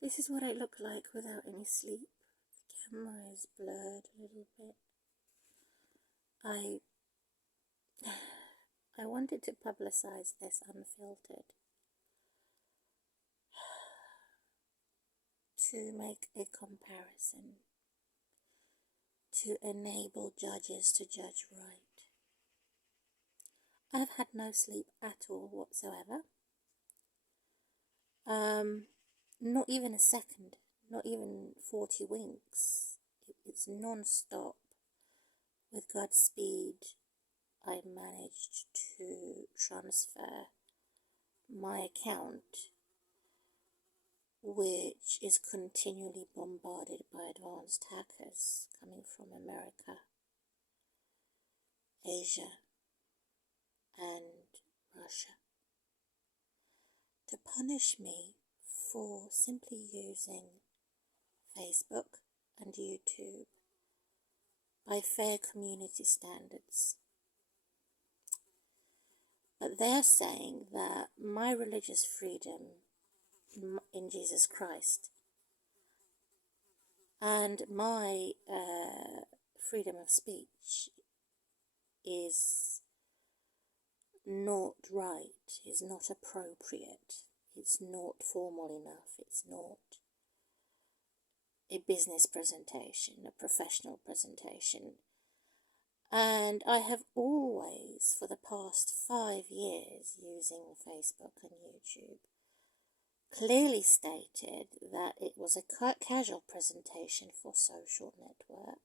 This is what I look like without any sleep. The camera is blurred a little bit. I wanted to publicize this unfiltered, to make a comparison, to enable judges to judge right. I've had no sleep at all whatsoever. Not even a second, not even 40 winks. It's non-stop. With Godspeed, I managed to transfer my account, which is continually bombarded by advanced hackers coming from America, Asia, and Russia, to punish me for simply using Facebook and YouTube by fair community standards. But they're saying that my religious freedom in Jesus Christ and my freedom of speech is not right, is not appropriate, it's not formal enough, it's not a business presentation, a professional presentation. And I have always, for the past 5 years, using Facebook and YouTube, clearly stated that it was a casual presentation for social network,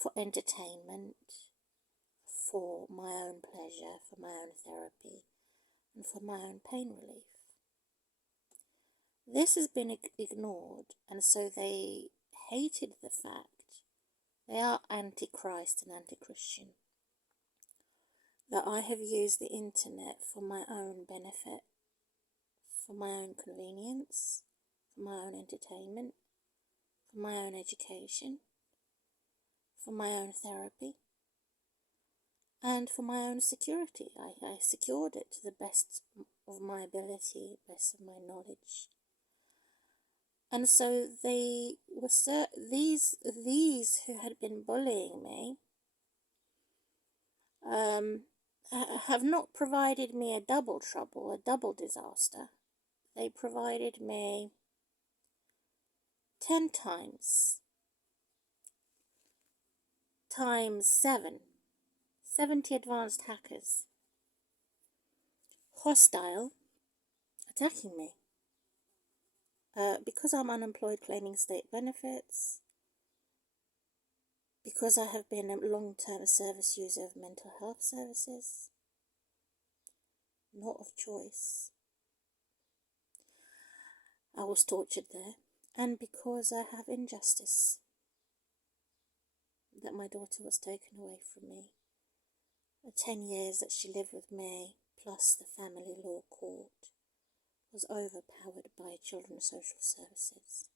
for entertainment, for my own pleasure, for my own therapy, and for my own pain relief. This has been ignored, and so they hated the fact, they are anti-Christ and anti-Christian, that I have used the internet for my own benefit, for my own convenience, for my own entertainment, for my own education, for my own therapy, and for my own security. I secured it to the best of my ability, best of my knowledge. And so they were these who had been bullying me have not provided me a double trouble, a double disaster. They provided me 10 times 7, 70 advanced hackers, hostile, attacking me. Because I'm unemployed claiming state benefits, because I have been a long-term service user of mental health services, not of choice. I was tortured there, and because I have injustice, that my daughter was taken away from me, the 10 years that she lived with me, plus the family law court, was overpowered by children's social services.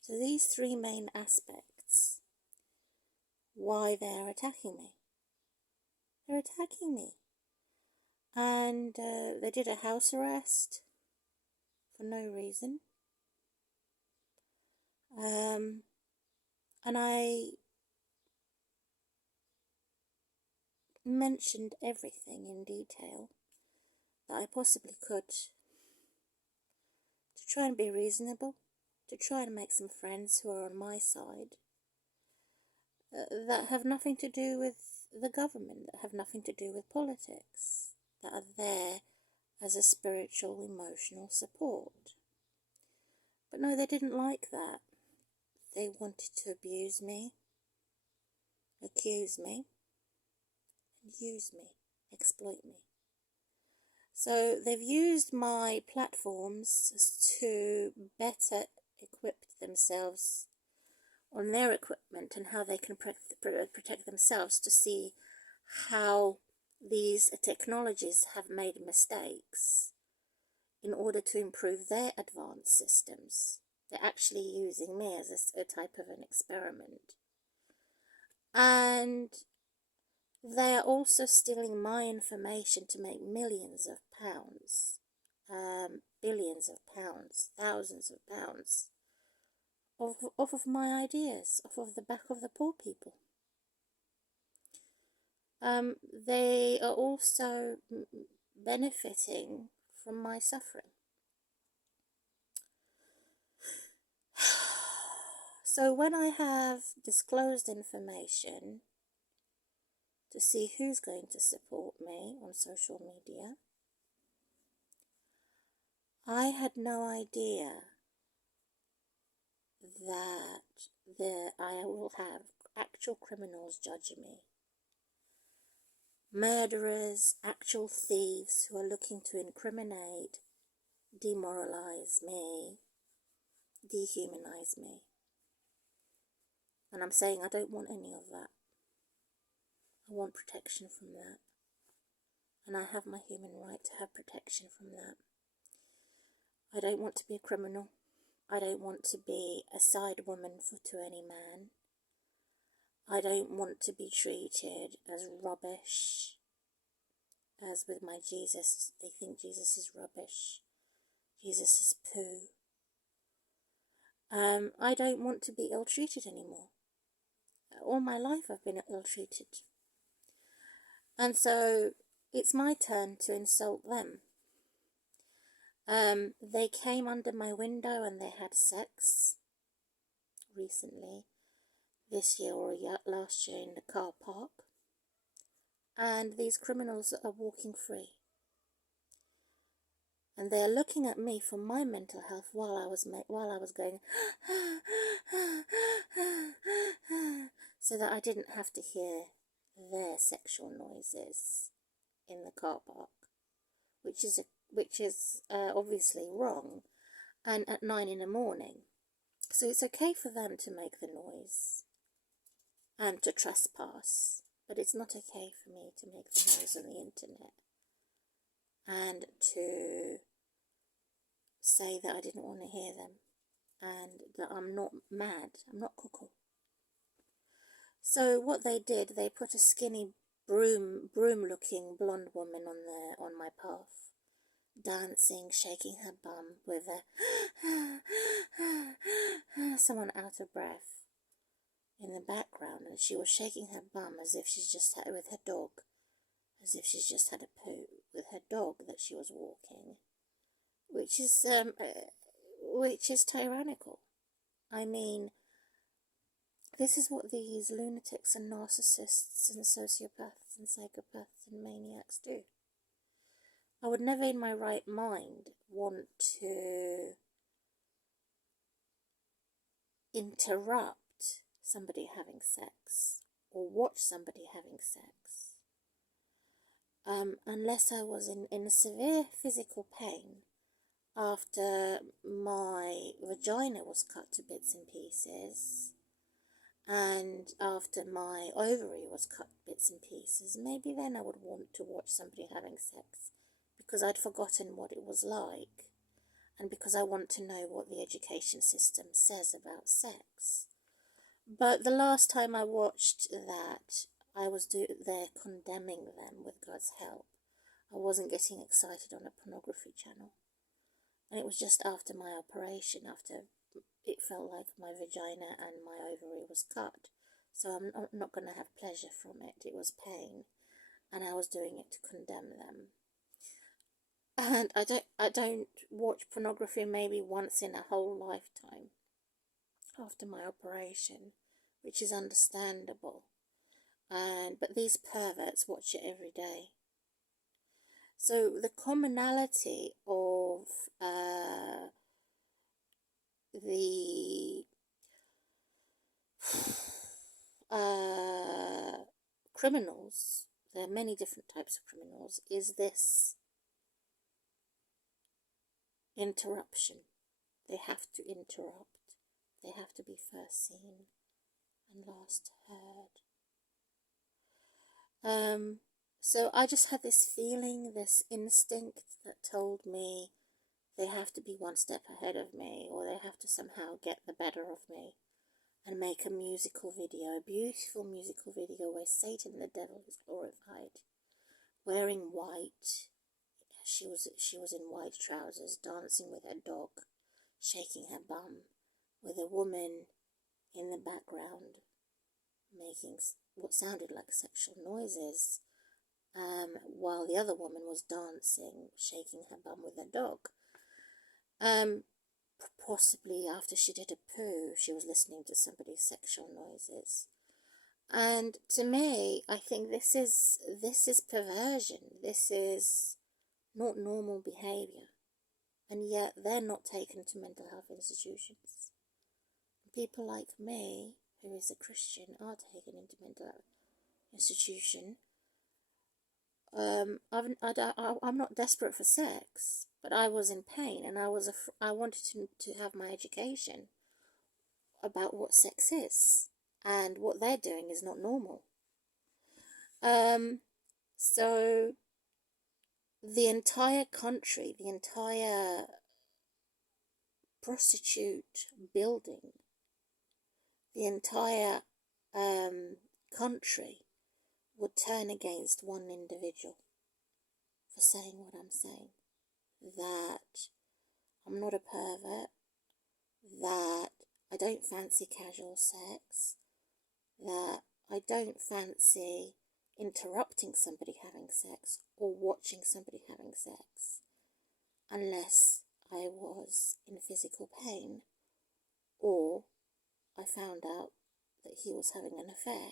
So these 3 main aspects, why they're attacking me. They're attacking me. And they did a house arrest for no reason. And I mentioned everything in detail that I possibly could, to try and be reasonable, to try and make some friends who are on my side, that have nothing to do with the government, that have nothing to do with politics, that are there as a spiritual, emotional support. But no, they didn't like that. They wanted to abuse me, accuse me, and use me, exploit me. So they've used my platforms to better equip themselves on their equipment and how they can protect themselves, to see how these technologies have made mistakes in order to improve their advanced systems. They're actually using me as a type of an experiment. And they are also stealing my information to make millions of pounds, billions millions of pounds, thousands of pounds off of my ideas, off of the back of the poor people. They are also benefiting from my suffering. So when I have disclosed information to see who's going to support me on social media, I had no idea that I will have actual criminals judging me. Murderers, actual thieves who are looking to incriminate, demoralize me, dehumanize me. And I'm saying I don't want any of that. I want protection from that. And I have my human right to have protection from that. I don't want to be a criminal. I don't want to be a side woman to any man. I don't want to be treated as rubbish. As with my Jesus, they think Jesus is rubbish. Jesus is poo. I don't want to be ill-treated anymore. All my life I've been ill-treated. And so it's my turn to insult them. They came under my window and they had sex recently, this year or last year in the car park. And these criminals are walking free. And they're looking at me for my mental health while I was going so that I didn't have to hear their sexual noises in the car park, which is obviously wrong, and at 9 a.m. So it's okay for them to make the noise and to trespass, but it's not okay for me to make the noise on the internet and to say that I didn't want to hear them and that I'm not mad, I'm not cuckoo. So what they did, they put a skinny broom-looking blonde woman on my path, dancing, shaking her bum with someone out of breath in the background, and she was shaking her bum as if she's just had with her dog, as if she's just had a poo with her dog that she was walking, which is tyrannical. I mean, this is what these lunatics and narcissists and sociopaths and psychopaths and maniacs do. I would never in my right mind want to interrupt somebody having sex or watch somebody having sex unless I was in severe physical pain after my vagina was cut to bits and pieces and after my ovary was cut to bits and pieces. Maybe then I would want to watch somebody having sex because I'd forgotten what it was like and because I want to know what the education system says about sex. But the last time I watched that, I was there condemning them with God's help. I wasn't getting excited on a pornography channel. And it was just after my operation, after it felt like my vagina and my ovary was cut. So I'm not going to have pleasure from it. It was pain. And I was doing it to condemn them. And I don't watch pornography maybe once in a whole lifetime after my operation, which is understandable. But these perverts watch it every day. So the commonality of the criminals, there are many different types of criminals, is this interruption. They have to interrupt. They have to be first seen and last heard. So I just had this feeling, this instinct that told me they have to be one step ahead of me, or they have to somehow get the better of me and make a musical video, a beautiful musical video where Satan the devil is glorified, wearing white, she was in white trousers, dancing with her dog, shaking her bum, with a woman in the background making what sounded like sexual noises, while the other woman was dancing, shaking her bum with her dog. Possibly after she did a poo, she was listening to somebody's sexual noises. And to me, I think this is perversion. This is not normal behaviour. And yet they're not taken to mental health institutions. People like me, who is a Christian, are taken into mental health institution. I'm not desperate for sex, but I was in pain, and I wanted to have my education about what sex is, and what they're doing is not normal. So the entire country, the entire prostitute building, the entire country would turn against one individual for saying what I'm saying. That I'm not a pervert, that I don't fancy casual sex, that I don't fancy interrupting somebody having sex or watching somebody having sex unless I was in physical pain or I found out that he was having an affair.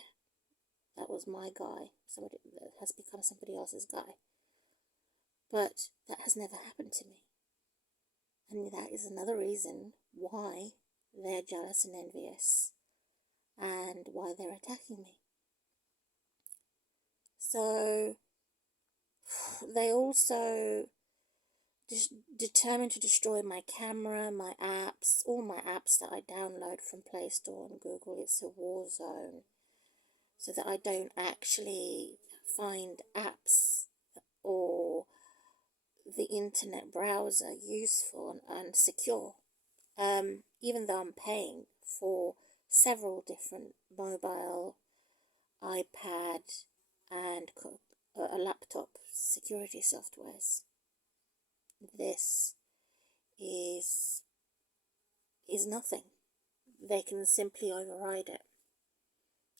That was my guy. Somebody that has become somebody else's guy. But that has never happened to me. And that is another reason why they're jealous and envious and why they're attacking me. So they also determined to destroy my camera, my apps, all my apps that I download from Play Store and Google. It's a war zone, so that I don't actually find apps or the internet browser useful and secure. Even though I'm paying for several different mobile, iPad, and a laptop security softwares, this is nothing. They can simply override it.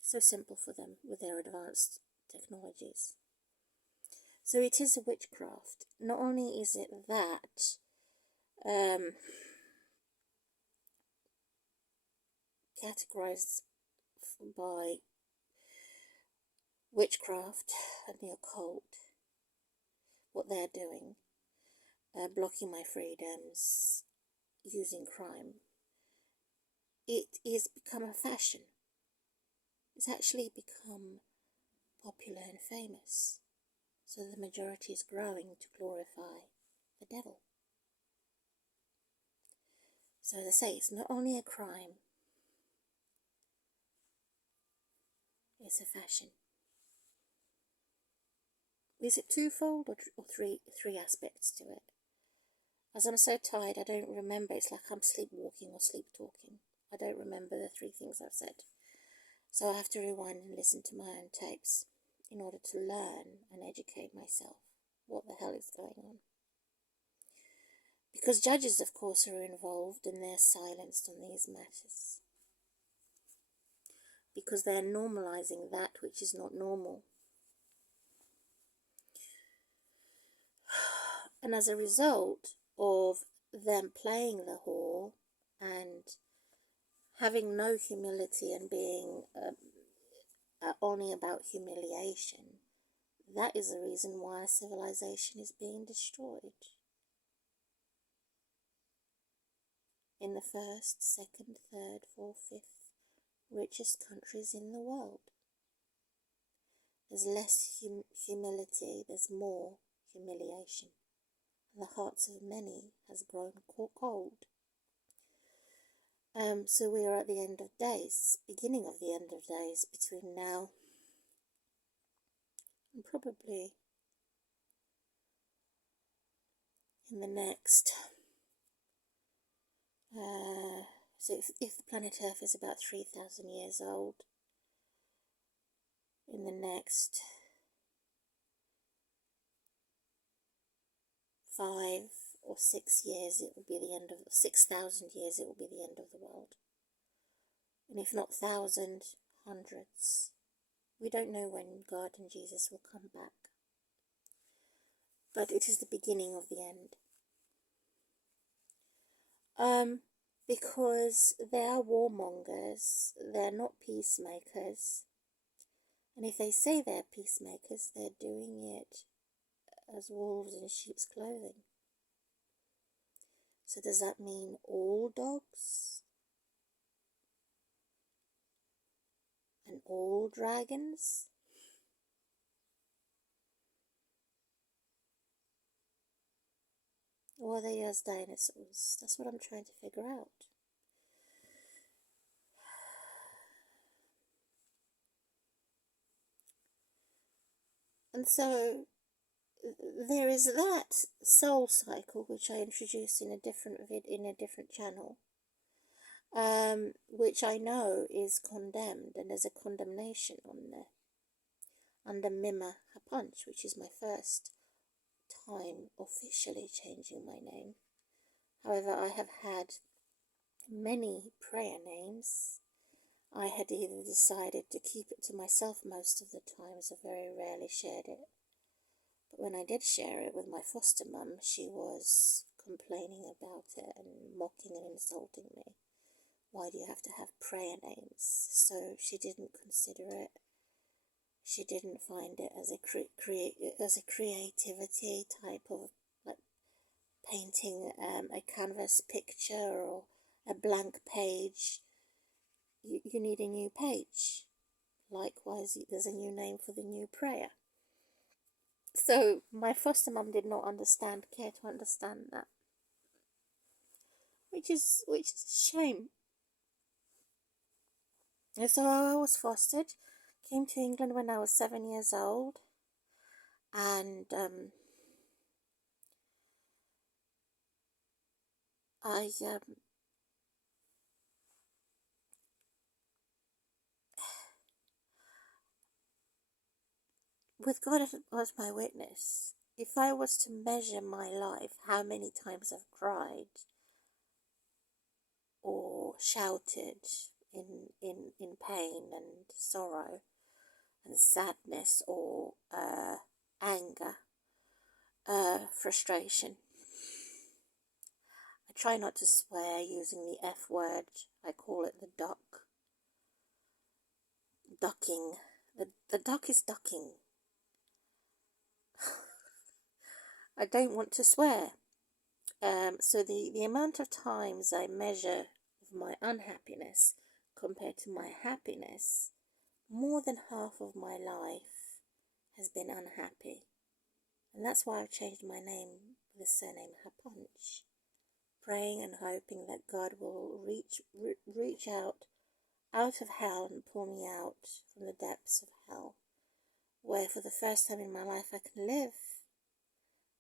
So simple for them with their advanced technologies. So it is a witchcraft. Not only is it that, categorized by witchcraft and the occult, what they're doing, blocking my freedoms, using crime, it is become a fashion. It's actually become popular and famous. So the majority is growing to glorify the devil. So as I say, it's not only a crime, it's a fashion. Is it twofold or three aspects to it? As I'm so tired, I don't remember. It's like I'm sleepwalking or sleep talking. I don't remember the three things I've said. So I have to rewind and listen to my own tapes in order to learn and educate myself what the hell is going on. Because judges, of course, are involved and they're silenced on these matters. Because they're normalizing that which is not normal. And as a result of them playing the whore and having no humility and being only about humiliation, that is the reason why civilization is being destroyed. In the first, second, third, fourth, fifth richest countries in the world. There's less humility, there's more humiliation. And the hearts of many has grown cold. So we are at the end of days, beginning of the end of days, between now and probably in the next, so if the planet Earth is about 3,000 years old, in the next 5 or 6 years, it will be the end of 6,000 years, it will be the end of the world. And if not thousand, hundreds. We don't know when God and Jesus will come back. But it is the beginning of the end. Because they are warmongers, they're not peacemakers. And if they say they're peacemakers, they're doing it as wolves in sheep's clothing. So does that mean all dogs? And all dragons? Or are they as dinosaurs? That's what I'm trying to figure out. And so there is that soul cycle which I introduced in a different channel, which I know is condemned, and there's a condemnation on there under Mima Hapunch, which is my first time officially changing my name. However, I have had many prayer names. I had either decided to keep it to myself most of the times, I very rarely shared it. But when I did share it with my foster mum, she was complaining about it and mocking and insulting me. Why do you have to have prayer names? So she didn't consider it. She didn't find it as a creativity type of, like, painting a canvas picture or a blank page. You need a new page. Likewise, there's a new name for the new prayer. So my foster mum did not care to understand that, which is a shame. And so I was fostered, came to England when I was 7 years old, and with God as my witness, if I was to measure my life, how many times I've cried or shouted in pain and sorrow and sadness or anger, frustration. I try not to swear using the F word. I call it the ducking. The duck is ducking. I don't want to swear. So the amount of times I measure my unhappiness compared to my happiness, more than half of my life has been unhappy. And that's why I've changed my name with the surname Hapunch, praying and hoping that God will reach out of hell and pull me out from the depths of hell, where for the first time in my life I can live,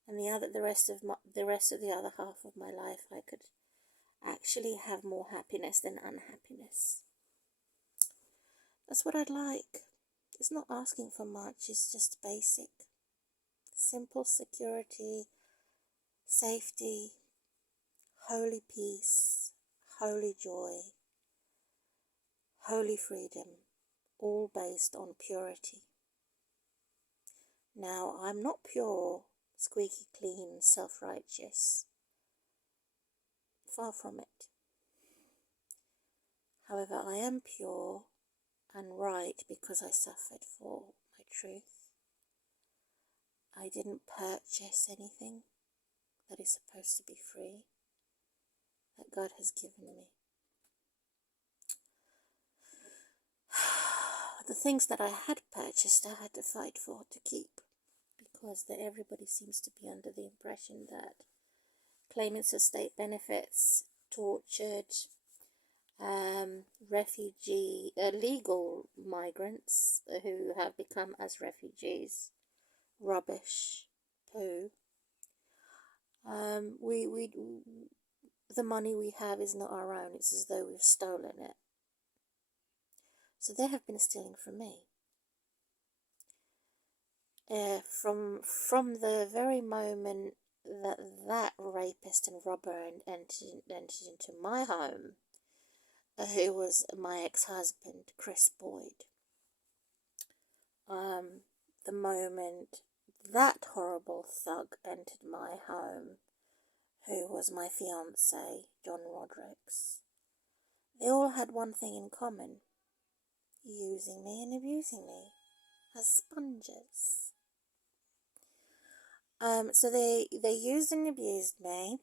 and the rest of the other half of my life I could actually have more happiness than unhappiness. That's what I'd like. It's not asking for much, it's just basic. Simple security, safety, holy peace, holy joy, holy freedom, all based on purity. Now, I'm not pure, squeaky clean, self-righteous. Far from it. However, I am pure and right because I suffered for my truth. I didn't purchase anything that is supposed to be free, that God has given me. The things that I had purchased, I had to fight for to keep, because everybody seems to be under the impression that claimants of state benefits, tortured, legal migrants who have become as refugees, rubbish, poo. The money we have is not our own. It's as though we've stolen it. So they have been stealing from me. From the very moment that rapist and robber entered into my home, who was my ex-husband, Chris Boyd. The moment that horrible thug entered my home, who was my fiance, John Rodericks, they all had one thing in common: using me and abusing me as sponges. So they used and abused me,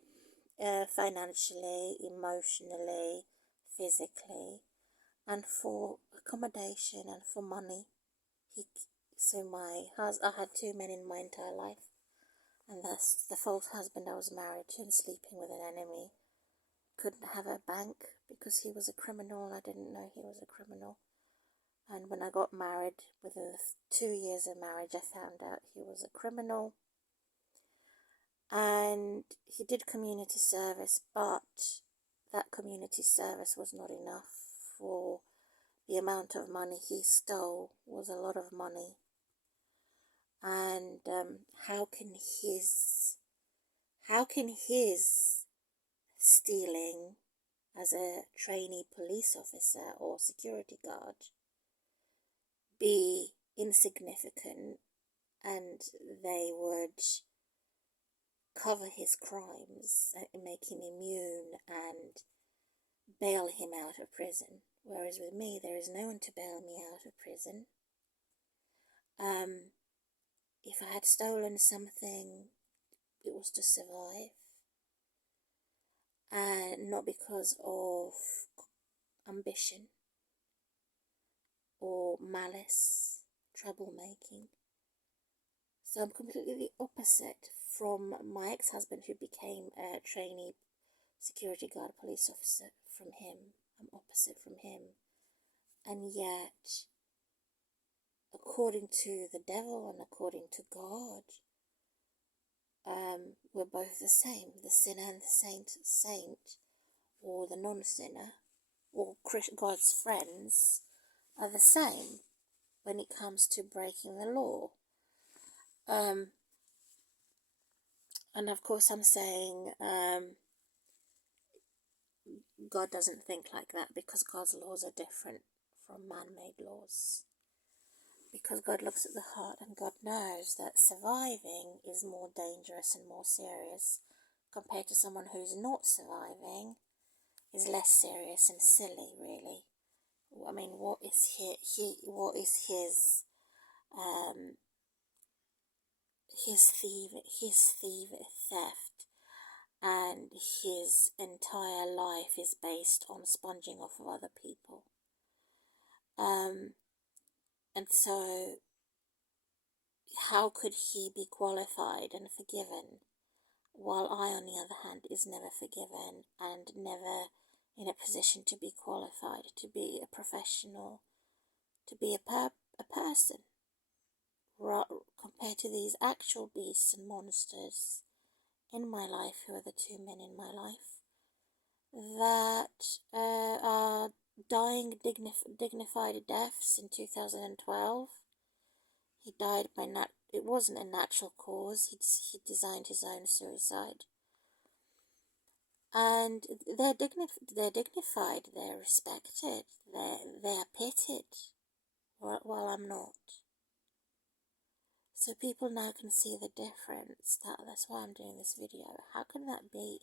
financially, emotionally, physically, and for accommodation and for money. I had two men in my entire life, and that's the false husband I was married to and sleeping with an enemy. Couldn't have a bank because he was a criminal and I didn't know he was a criminal. And when I got married, within 2 years of marriage, I found out he was a criminal. And he did community service, but that community service was not enough for the amount of money he stole. Was a lot of money. And how can his stealing as a trainee police officer or security guard be insignificant, and they would cover his crimes and make him immune and bail him out of prison? Whereas with me, there is no one to bail me out of prison. If I had stolen something, it was to survive, and not because of ambition or malice, troublemaking. So I'm completely the opposite from my ex-husband, who became a trainee security guard police officer. From him, I'm opposite from him. And yet, according to the devil and according to God, we're both the same. The sinner and the saint, or the non-sinner, or God's friends, are the same when it comes to breaking the law. And of course I'm saying God doesn't think like that, because God's laws are different from man-made laws. Because God looks at the heart, and God knows that surviving is more dangerous and more serious compared to someone who's not surviving is less serious and silly, really. I mean, what is his theft, and his entire life is based on sponging off of other people. And so, how could he be qualified and forgiven, while I, on the other hand, is never forgiven and never in a position to be qualified, to be a professional, to be a person, compared to these actual beasts and monsters in my life, who are the two men in my life, that are dying dignified deaths in 2012. He died by it wasn't a natural cause. He designed his own suicide. And they're dignified, they're respected, they're pitied, while I'm not. So people now can see the difference. That's why I'm doing this video. How can that be?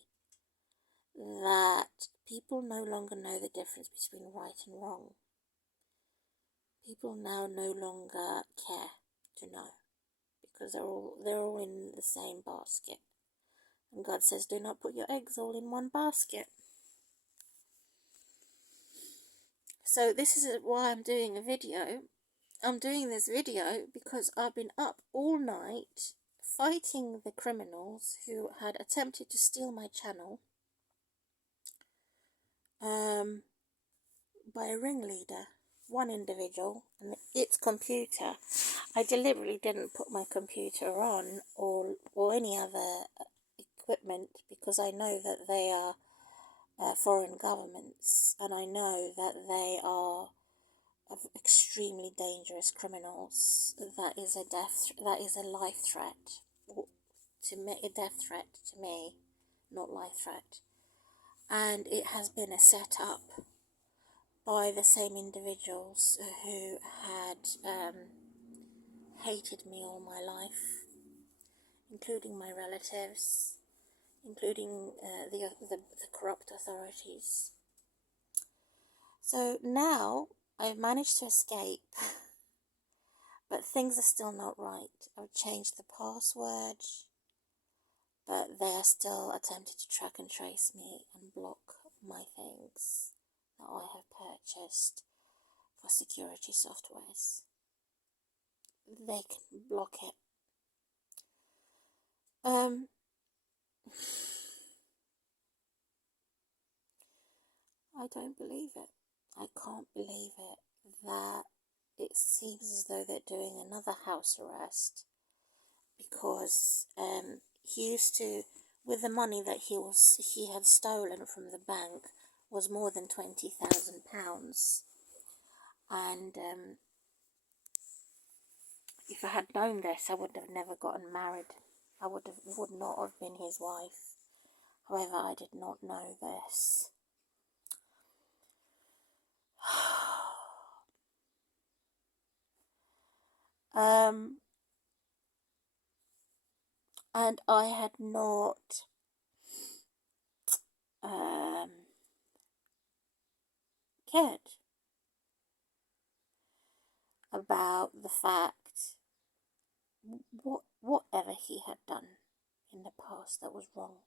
That people no longer know the difference between right and wrong. People now no longer care to know, because they're all in the same basket. And God says, do not put your eggs all in one basket. So this is why I'm doing a video. I'm doing this video because I've been up all night fighting the criminals who had attempted to steal my channel by a ringleader, one individual, and its computer. I deliberately didn't put my computer on or any other equipment, because I know that they are foreign governments, and I know that they are extremely dangerous criminals. That is a life threat. a death threat to me, not life threat. And it has been a setup by the same individuals who had hated me all my life, including my relatives, including the corrupt authorities. So now I've managed to escape, but things are still not right. I've changed the password, but they are still attempting to track and trace me and block my things that I have purchased for security softwares. They can block it. I don't believe it. I can't believe it that it seems as though they're doing another house arrest, because he used to, with the money that he had stolen from the bank, was more than £20,000, and if I had known this, I would have never gotten married. I would not have been his wife. However, I did not know this. And I had not cared about the fact whatever he had done in the past that was wrong.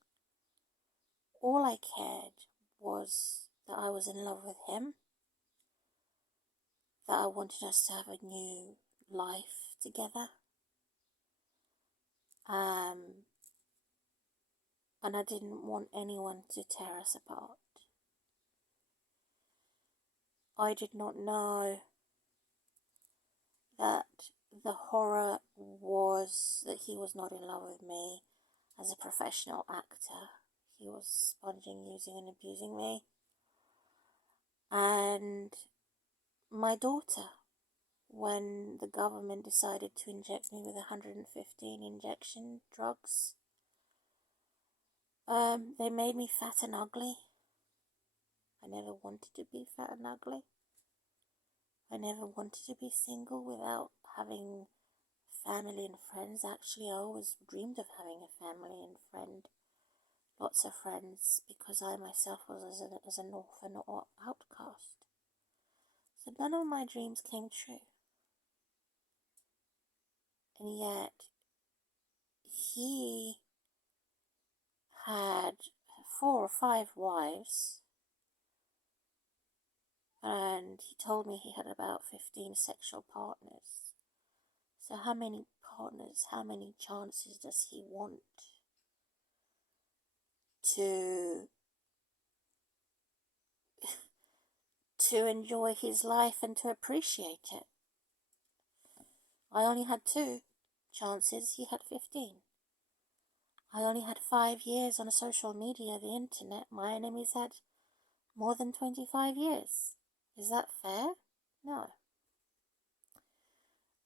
All I cared was that I was in love with him, that I wanted us to have a new life together, and I didn't want anyone to tear us apart. I did not know that the horror was that he was not in love with me as a professional actor. He was sponging, using and abusing me. And my daughter, when the government decided to inject me with 115 injection drugs, they made me fat and ugly. I never wanted to be fat and ugly. I never wanted to be single without having family and friends. Actually, I always dreamed of having a family and friend, lots of friends, because I myself was as an orphan or outcast. So none of my dreams came true. And yet, he had 4 or 5 wives, and he told me he had about 15 sexual partners. So how many partners, how many chances does he want to enjoy his life and to appreciate it? I only had 2 chances, he had 15. I only had 5 years on social media, the internet. My enemies had more than 25 years. Is that fair? No.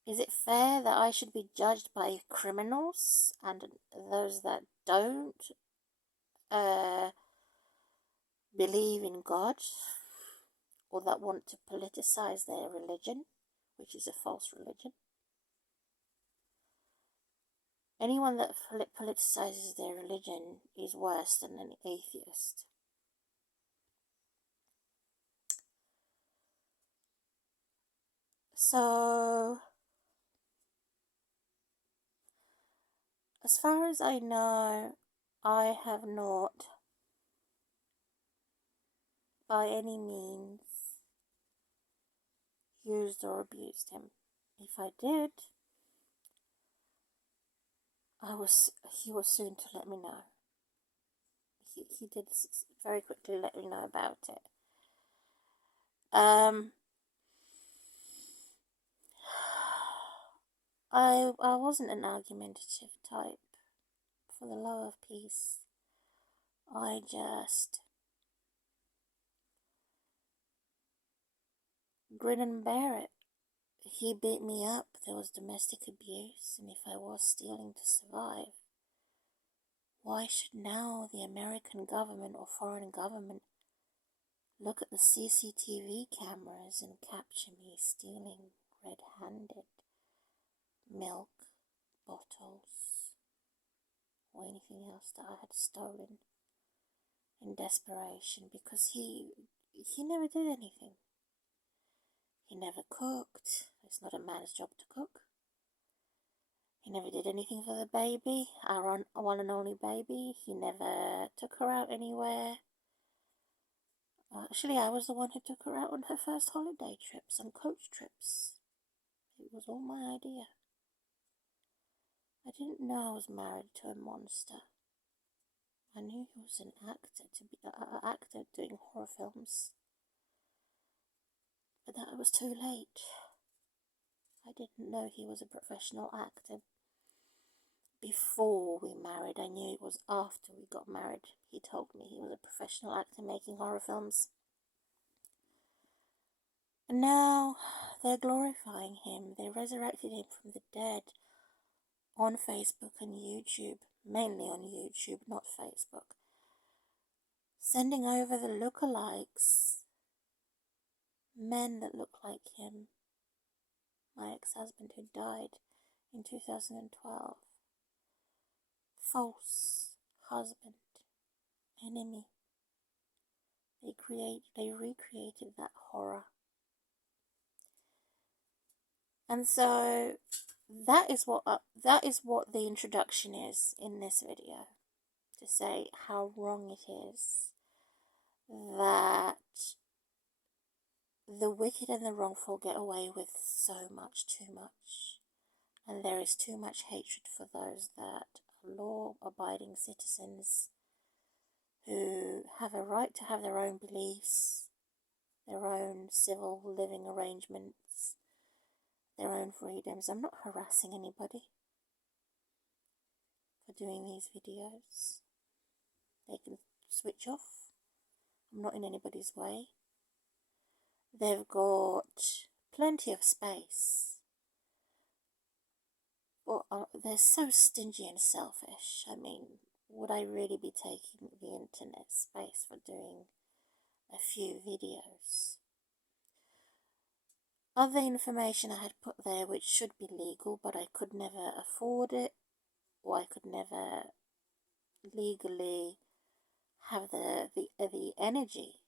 Is it fair that I should be judged by criminals and those that don't believe in God, or that want to politicize their religion, which is a false religion? Anyone that politicizes their religion is worse than an atheist. So, as far as I know, I have not, by any means, used or abused him. If I did, he was soon to let me know. He did very quickly let me know about it. I wasn't an argumentative type. For the love of peace, I just grin and bear it. He beat me up, there was domestic abuse, and if I was stealing to survive, Why should now the American government or foreign government look at the CCTV cameras and capture me stealing red-handed milk bottles or anything else that I had stolen in desperation? Because he never did anything. He never cooked. It's not a man's job to cook. He never did anything for the baby, our one and only baby. He never took her out anywhere. Actually, I was the one who took her out on her first holiday trips and coach trips. It was all my idea. I didn't know I was married to a monster. I knew he was an actor doing horror films. But that was too late. I didn't know he was a professional actor before we married. I knew it was after we got married. He told me he was a professional actor making horror films. And now they're glorifying him. They resurrected him from the dead on Facebook and YouTube, mainly on YouTube, not Facebook. Sending over the lookalikes, men that look like him. My ex-husband who died in 2012. False husband, enemy. They recreated that horror. And so that is what the introduction is in this video, to say how wrong it is that the wicked and the wrongful get away with so much, too much, and there is too much hatred for those that are law-abiding citizens who have a right to have their own beliefs, their own civil living arrangements, their own freedoms. I'm not harassing anybody for doing these videos. They can switch off. I'm not in anybody's way. They've got plenty of space. But they're so stingy and selfish. I mean, would I really be taking the internet space for doing a few videos? Other information I had put there which should be legal, but I could never afford it, or I could never legally have the energy,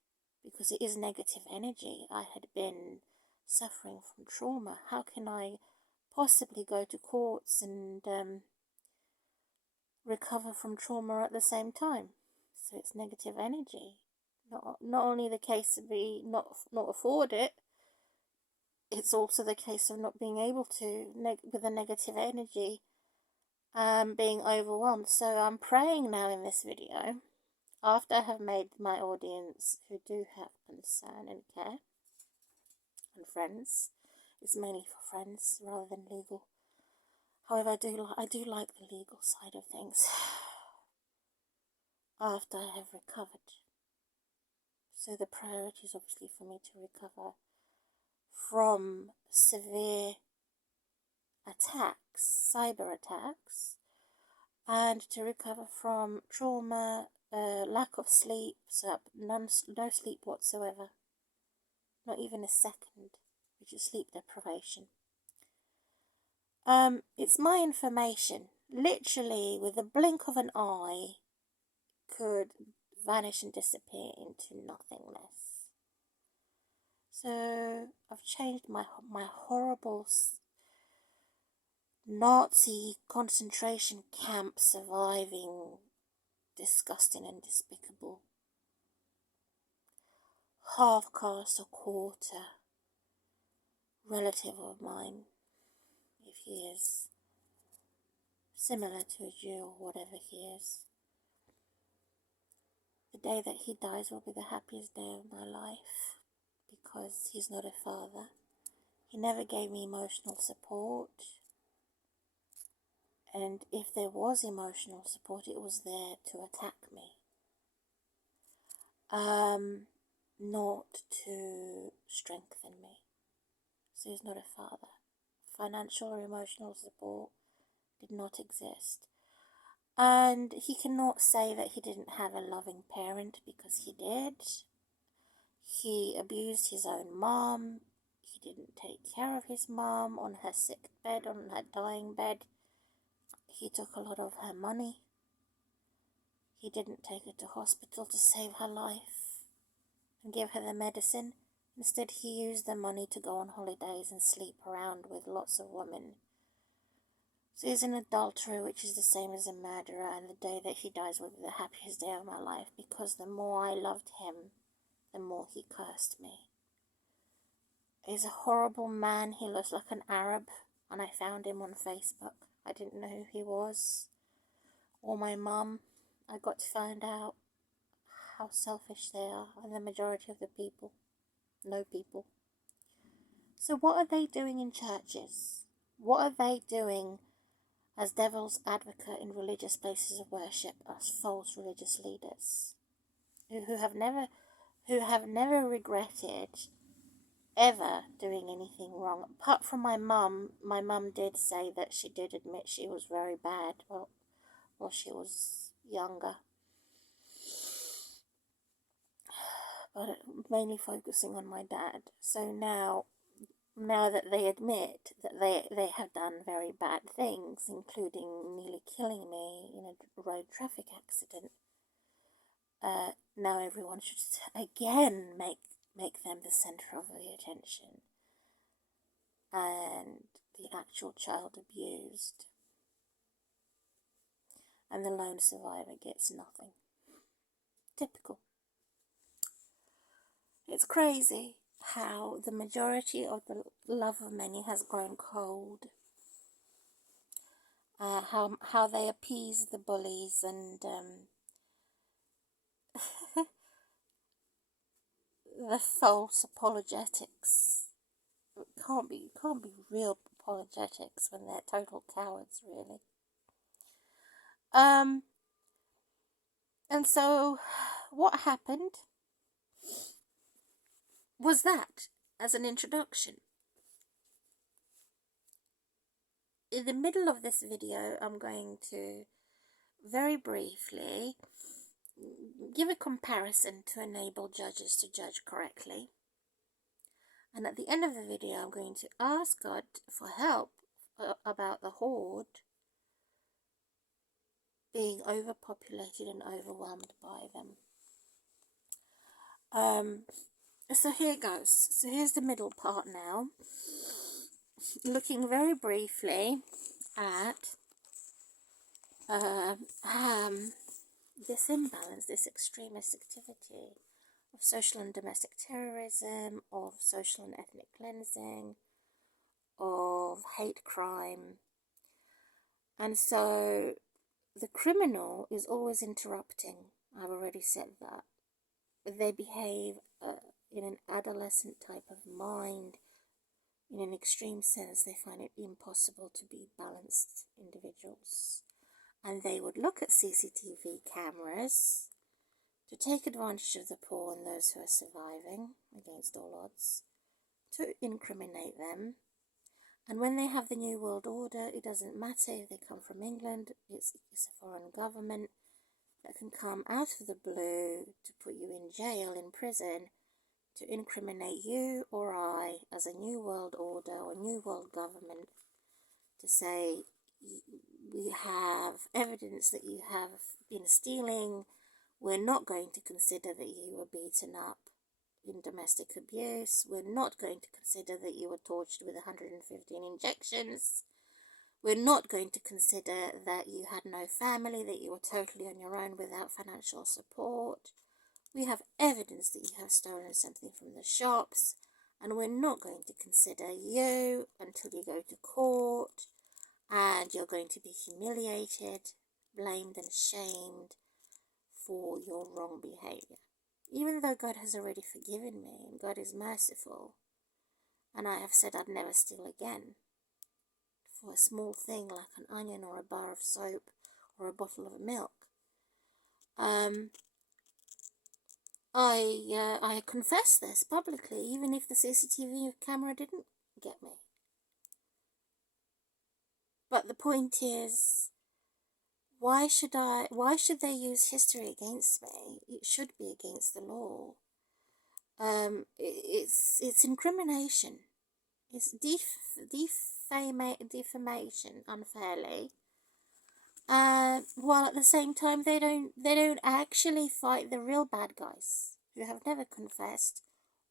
because it is negative energy. I had been suffering from trauma. How can I possibly go to courts and recover from trauma at the same time? So it's negative energy. Not only the case of not afford it, it's also the case of not being able to, with a negative energy, being overwhelmed. So I'm praying now in this video, after I have made my audience who do have concern and care, and friends. It's mainly for friends rather than legal. However, I do like the legal side of things. After I have recovered. So the priority is obviously for me to recover from severe attacks, cyber attacks, and to recover from trauma, lack of sleep, so no sleep whatsoever, not even a second, which is sleep deprivation. It's my information, literally with a blink of an eye, could vanish and disappear into nothingness. So I've changed my horrible Nazi concentration camp surviving, disgusting and despicable, half-caste or quarter relative of mine, if he is similar to a Jew or whatever he is. The day that he dies will be the happiest day of my life, because he's not a father. He never gave me emotional support. And if there was emotional support, it was there to attack me. Not to strengthen me. So he's not a father. Financial or emotional support did not exist. And he cannot say that he didn't have a loving parent, because he did. He abused his own mom. He didn't take care of his mom on her sick bed, on her dying bed. He took a lot of her money. He didn't take her to hospital to save her life and give her the medicine. Instead, he used the money to go on holidays and sleep around with lots of women. So he's an adulterer, which is the same as a murderer, and the day that he dies will be the happiest day of my life, because the more I loved him, the more he cursed me. He's a horrible man. He looks like an Arab, and I found him on Facebook. I didn't know who he was, or my mum. I got to find out how selfish they are, and the majority of the people, no people. So what are they doing in churches? What are they doing as devil's advocate in religious places of worship, as false religious leaders who have never regretted ever doing anything wrong? Apart from my mum did say that she did admit she was very bad while she was younger, but mainly focusing on my dad. So now that they admit that they have done very bad things, including nearly killing me in a road traffic accident, now everyone should again make them the centre of the attention, and the actual child abused, and the lone survivor gets nothing. Typical. It's crazy how the majority of the love of many has grown cold. How they appease the bullies and the false apologetics. It can't be real apologetics when they're total cowards, really. And so what happened was that, as an introduction. In the middle of this video, I'm going to very briefly give a comparison to enable judges to judge correctly. And at the end of the video, I'm going to ask God for help about the horde being overpopulated and overwhelmed by them. So here goes. So here's the middle part now. Looking very briefly at this imbalance, this extremist activity of social and domestic terrorism, of social and ethnic cleansing, of hate crime. And so the criminal is always interrupting. I've already said that. They behave in an adolescent type of mind. In an extreme sense, they find it impossible to be balanced individuals. And they would look at CCTV cameras to take advantage of the poor and those who are surviving against all odds, to incriminate them. And when they have the New World Order, it doesn't matter if they come from England, it's a foreign government that can come out of the blue to put you in jail, in prison, to incriminate you or I as a New World Order or New World Government, to say, we have evidence that you have been stealing. We're not going to consider that you were beaten up in domestic abuse. We're not going to consider that you were tortured with 115 injections. We're not going to consider that you had no family, that you were totally on your own without financial support. We have evidence that you have stolen something from the shops, and we're not going to consider you until you go to court, and you're going to be humiliated, blamed and shamed for your wrong behavior. Even though God has already forgiven me, and God is merciful, and I have said I'd never steal again, for a small thing like an onion or a bar of soap or a bottle of milk, I confess this publicly, even if the CCTV camera didn't get me. But the point is, Why should they use history against me? It should be against the law. It's incrimination. It's defamation unfairly. While at the same time they don't actually fight the real bad guys who have never confessed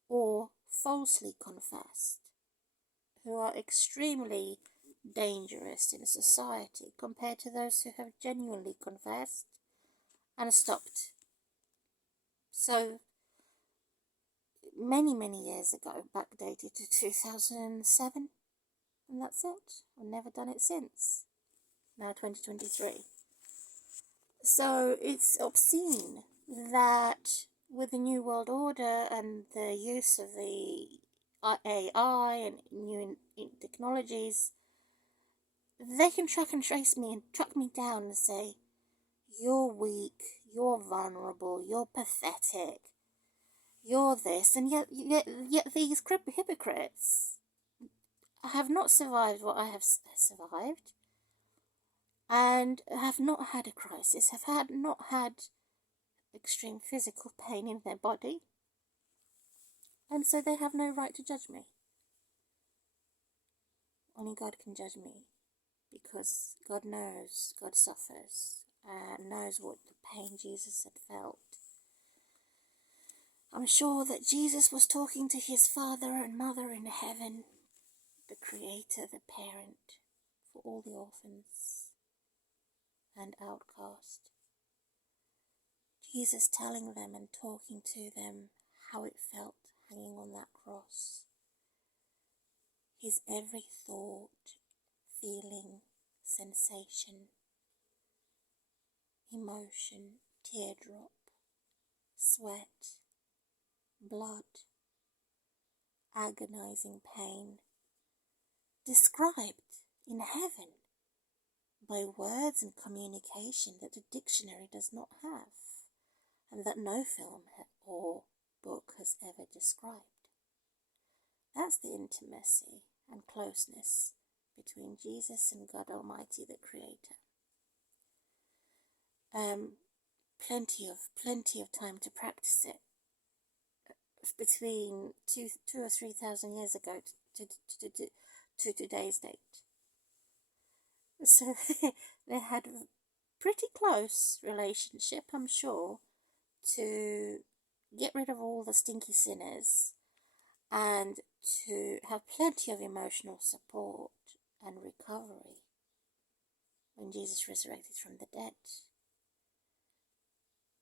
or falsely confessed, who are extremely dangerous in society compared to those who have genuinely confessed and stopped. So many years ago, backdated to 2007, and that's it. I've never done it since. Now 2023. So it's obscene that with the New World Order and the use of the AI and new technologies, they can track and trace me and track me down and say, you're weak, you're vulnerable, you're pathetic, you're this, and yet these hypocrites have not survived what I have survived, and have not had a crisis, have not had extreme physical pain in their body, and so they have no right to judge me. Only God can judge me, because God knows, God suffers, knows what the pain Jesus had felt. I'm sure that Jesus was talking to his Father and Mother in heaven, the Creator, the parent for all the orphans and outcast. Jesus telling them and talking to them how it felt hanging on that cross. His every thought, feeling, sensation, emotion, teardrop, sweat, blood, agonizing pain, described in heaven by words and communication that the dictionary does not have, and that no film or book has ever described. That's the intimacy and closeness between Jesus and God Almighty, the Creator. Plenty of time to practice it. Between 2,000 or 3,000 years ago to today's date. So they had a pretty close relationship, I'm sure, to get rid of all the stinky sinners and to have plenty of emotional support and recovery when Jesus resurrected from the dead,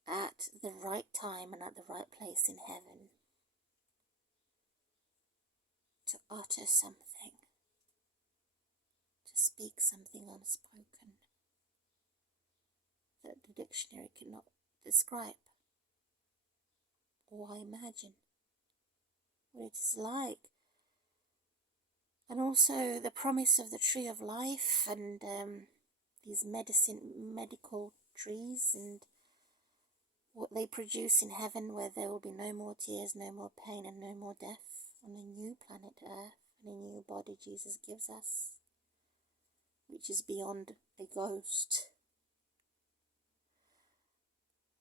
at the right time and at the right place in heaven, to utter something, to speak something unspoken that the dictionary cannot describe or imagine what it is like. And also the promise of the tree of life and these medical trees and what they produce in heaven, where there will be no more tears, no more pain, and no more death, on a new planet Earth and a new body Jesus gives us, which is beyond a ghost.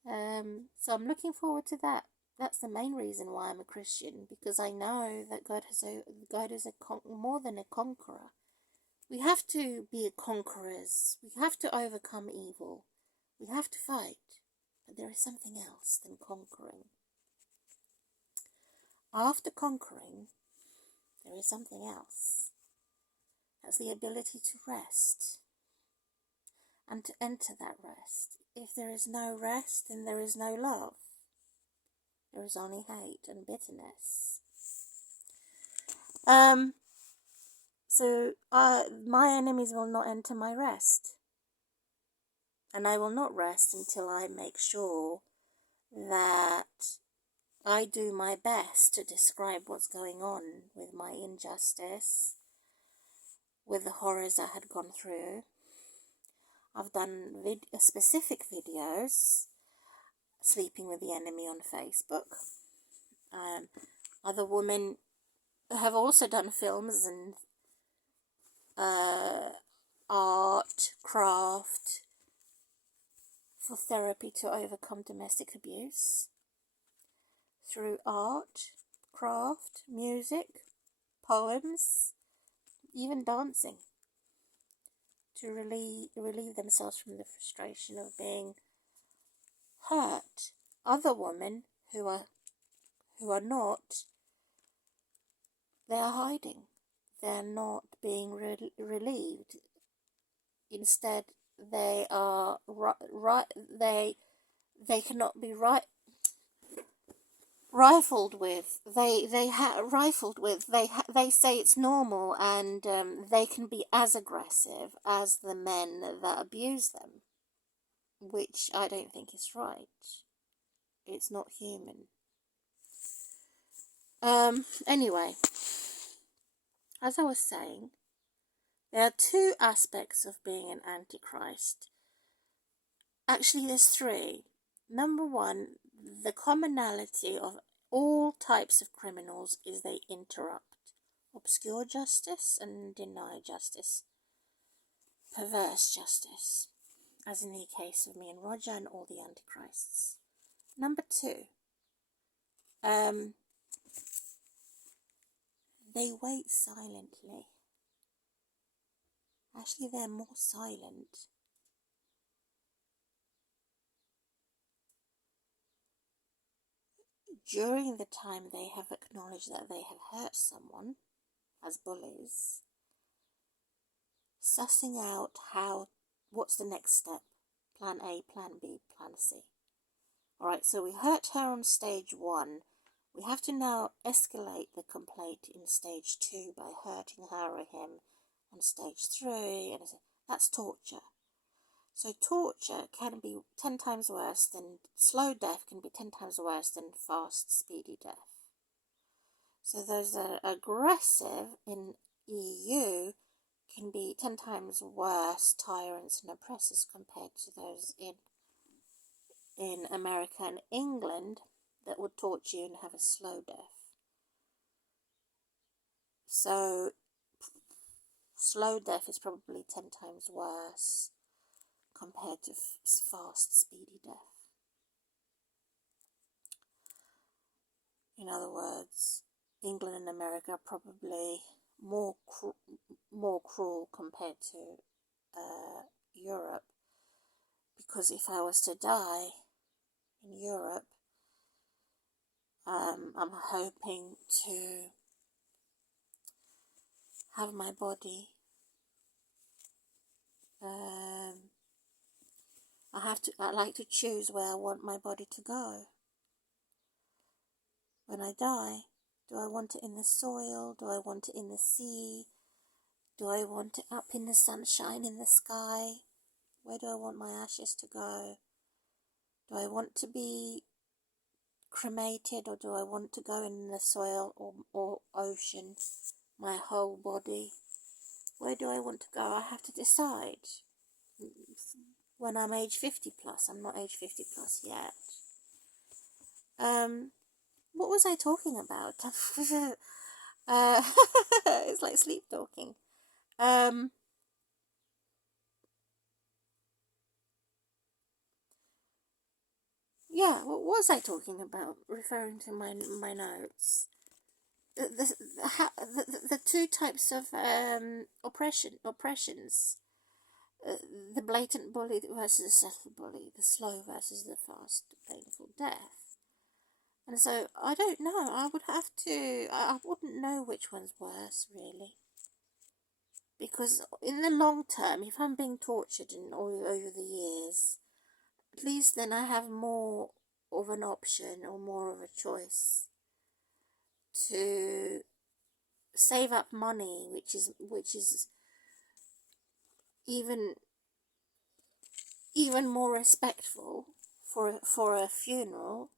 So I'm looking forward to that. That's the main reason why I'm a Christian, because I know that God is more than a conqueror. We have to be conquerors. We have to overcome evil. We have to fight. But there is something else than conquering. After conquering, there is something else. That's the ability to rest and to enter that rest. If there is no rest, then there is no love. There is only hate and bitterness. So my enemies will not enter my rest. And I will not rest until I make sure that I do my best to describe what's going on with my injustice, with the horrors I had gone through. I've done specific videos, sleeping with the enemy on Facebook. Other women have also done films and art, craft, for therapy to overcome domestic abuse, through art, craft, music, poems, even dancing, to relieve themselves from the frustration of being hurt. Other women who are not, they are hiding. They're not being relieved. Instead, they are they cannot be rifled with. They say it's normal, and they can be as aggressive as the men that abuse them, which I don't think is right. It's not human. Anyway, as I was saying, there are two aspects of being an antichrist. Actually, there's three. Number one, the commonality of all types of criminals is they interrupt, obscure justice and deny justice, perverse justice, as in the case of me and Roger and all the antichrists. Number two, they wait silently. Actually, they're more silent. During the time they have acknowledged that they have hurt someone, as bullies, sussing out what's the next step, plan A, plan B, plan C. Alright, so we hurt her on stage 1. We have to now escalate the complaint in stage 2 by hurting her or him on stage 3. And that's torture. So torture can be 10 times worse than, slow death can be 10 times worse than fast, speedy death. So those that are aggressive in EU can be 10 times worse tyrants and oppressors compared to those in America and England that would torture you and have a slow death. So slow death is probably 10 times worse compared to fast, speedy death. In other words, England and America are probably more cruel compared to Europe, because if I was to die in Europe, I'm hoping to have my body. I like to choose where I want my body to go. When I die, do I want it in the soil? Do I want it in the sea? Do I want it up in the sunshine, in the sky? Where do I want my ashes to go? Do I want to be cremated, or do I want to go in the soil or ocean, my whole body? Where do I want to go? I have to decide. When I'm age 50 plus, I'm not age 50 plus yet. What was I talking about? It's like sleep talking. Yeah, what was I talking about? Referring to my notes. The two types of oppressions. The blatant bully versus the subtle bully. The slow versus the fast, painful death. And so, I don't know. I wouldn't know which one's worse, really. Because in the long term, if I'm being tortured over the years, at least then I have more of an option or more of a choice to save up money, which is even more respectful for a funeral,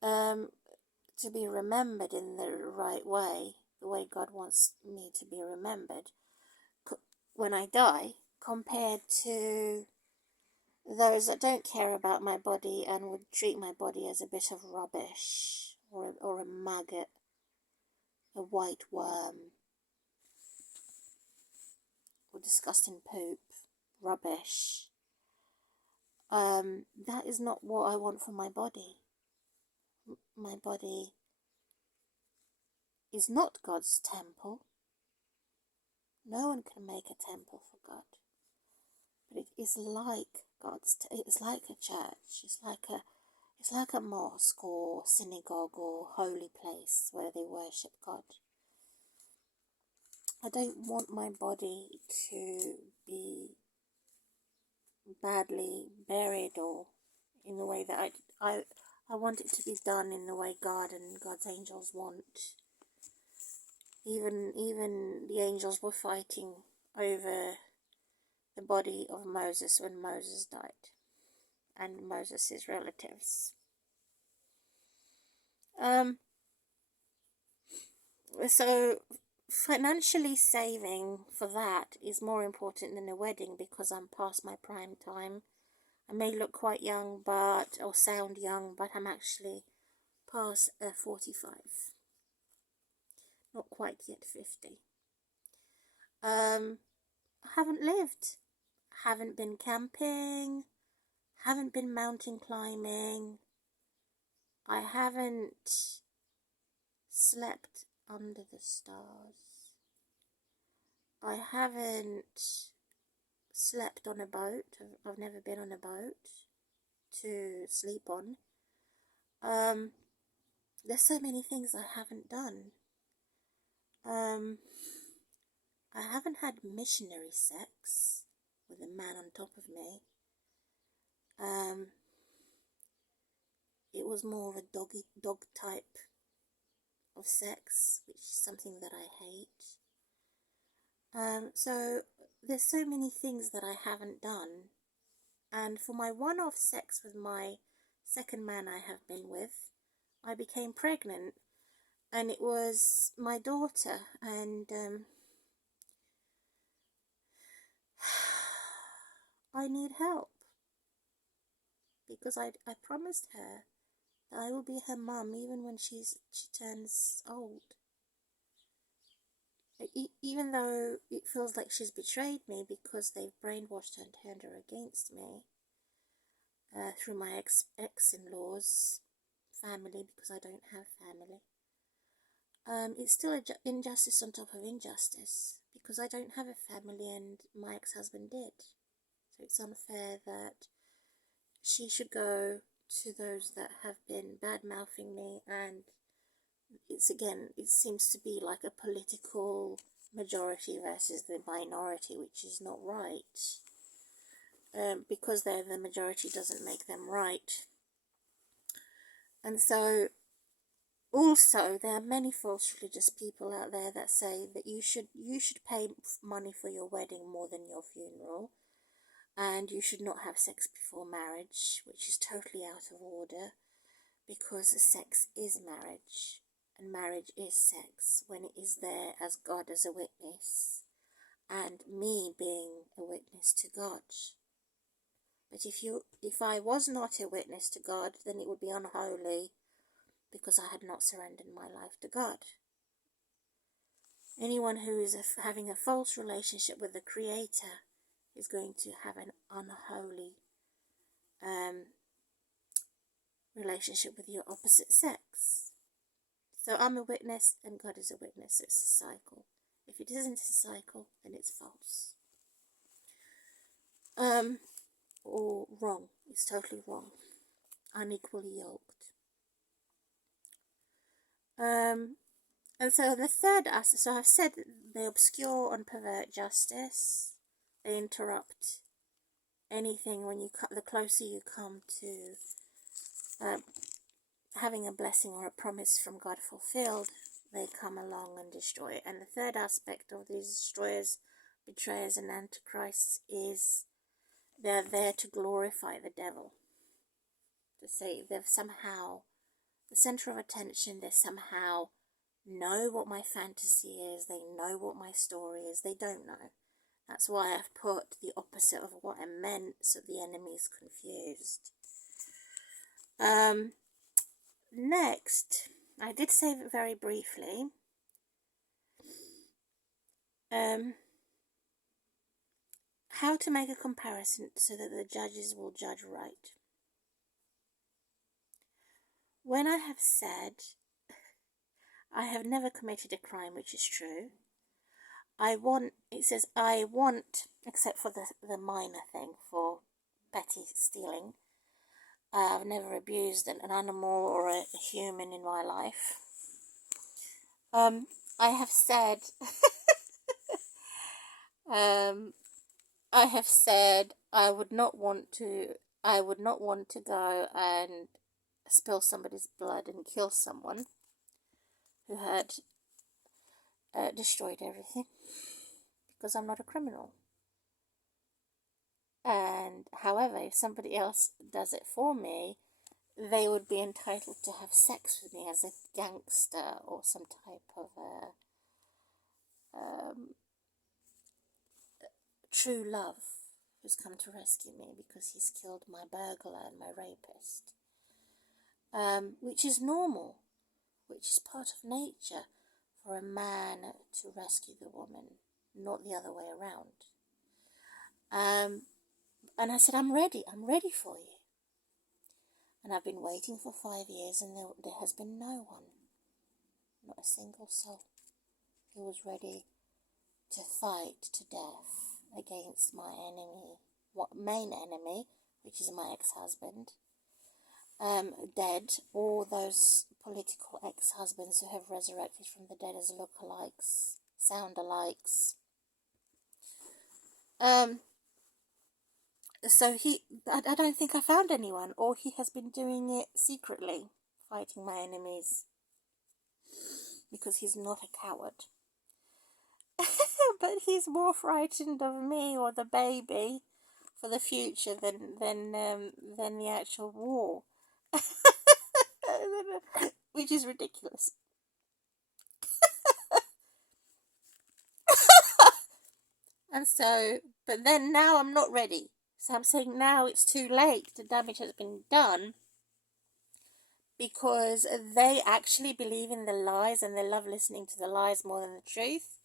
to be remembered in the right way, the way God wants me to be remembered when I die, compared to those that don't care about my body and would treat my body as a bit of rubbish, or a maggot, a white worm, or disgusting poop, rubbish. That is not what I want for my body. My body is not God's temple. No one can make a temple for God. But it is like it's like a church. It's like a mosque or synagogue or holy place where they worship God. I don't want my body to be badly buried or in the way that I want it to be done in the way God and God's angels want. Even the angels were fighting over the body of Moses when Moses died, and Moses' relatives. So financially saving for that is more important than a wedding, because I'm past my prime time. I may look quite young, or sound young, but I'm actually past 45. Not quite yet 50. I haven't lived. Haven't been camping. Haven't been mountain climbing. I haven't slept under the stars. I haven't slept on a boat. I've never been on a boat to sleep on. There's so many things I haven't done. I haven't had missionary sex with a man on top of me. It was more of a dog type of sex, which is something that I hate. So there's so many things that I haven't done. And for my one-off sex with my second man I have been with, I became pregnant, and it was my daughter, and I need help, because I promised her that I will be her mum even when she turns old. Even though it feels like she's betrayed me because they've brainwashed her and turned her against me through my ex-in-laws family, because I don't have family. It's still injustice on top of injustice, because I don't have a family and my ex-husband did. So it's unfair that she should go to those that have been bad-mouthing me, and it seems to be like a political majority versus the minority, which is not right. Because they're the majority doesn't make them right. And so also there are many false religious people out there that say that you should pay money for your wedding more than your funeral, and you should not have sex before marriage, which is totally out of order, because sex is marriage, and marriage is sex when it is there as God as a witness, and me being a witness to God. But if I was not a witness to God, then it would be unholy, because I had not surrendered my life to God. Anyone who is having a false relationship with the Creator is going to have an unholy relationship with your opposite sex. So I'm a witness and God is a witness. It's a cycle. If it isn't a cycle, then it's false. Or wrong. It's totally wrong. Unequally yoked. And so the third aspect, so I've said they obscure and pervert justice. They interrupt anything when the closer you come to having a blessing or a promise from God fulfilled, they come along and destroy it. And the third aspect of these destroyers, betrayers, and antichrists is they're there to glorify the devil. To say they're somehow the center of attention, they somehow know what my fantasy is, they know what my story is. They don't know. That's why I've put the opposite of what I meant, so the enemy is confused. Next, I did say it very briefly. how to make a comparison so that the judges will judge right. When I have said I have never committed a crime, which is true, it says I want, except for the minor thing for petty stealing, I've never abused an animal or a human in my life. I have said, I would not want to go and spill somebody's blood and kill someone who had destroyed everything, because I'm not a criminal. And however, if somebody else does it for me, they would be entitled to have sex with me as a gangster or some type of true love who's come to rescue me because he's killed my burglar and my rapist. Which is normal, which is part of nature for a man to rescue the woman, not the other way around. And I said, I'm ready for you. And I've been waiting for 5 years, and there has been no one, not a single soul, who was ready to fight to death against my enemy, main enemy, which is my ex-husband, dead, or those political ex-husbands who have resurrected from the dead as lookalikes, sound-alikes. So I don't think I found anyone, or he has been doing it secretly, fighting my enemies, because he's not a coward. But he's more frightened of me or the baby for the future than the actual war, which is ridiculous. And so, but then now I'm not ready. So I'm saying now it's too late. The damage has been done, because they actually believe in the lies and they love listening to the lies more than the truth.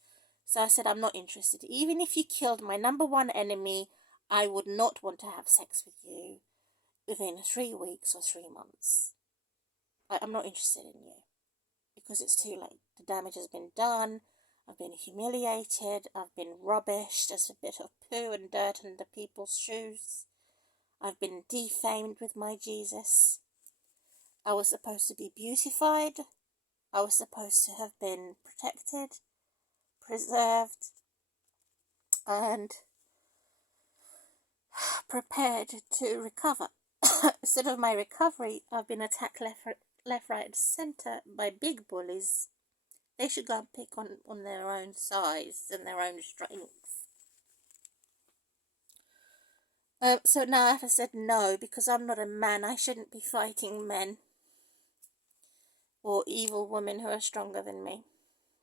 So I said, I'm not interested. Even if you killed my number one enemy, I would not want to have sex with you within 3 weeks or 3 months. I'm not interested in you, because it's too late. The damage has been done. I've been humiliated. I've been rubbished as a bit of poo and dirt under people's shoes. I've been defamed with my Jesus. I was supposed to be beautified. I was supposed to have been protected, preserved, and prepared to recover. Instead of my recovery, I've been attacked left, right, and centre by big bullies. They should go and pick on their own size and their own strength. So now I have said no, because I'm not a man. I shouldn't be fighting men or evil women who are stronger than me.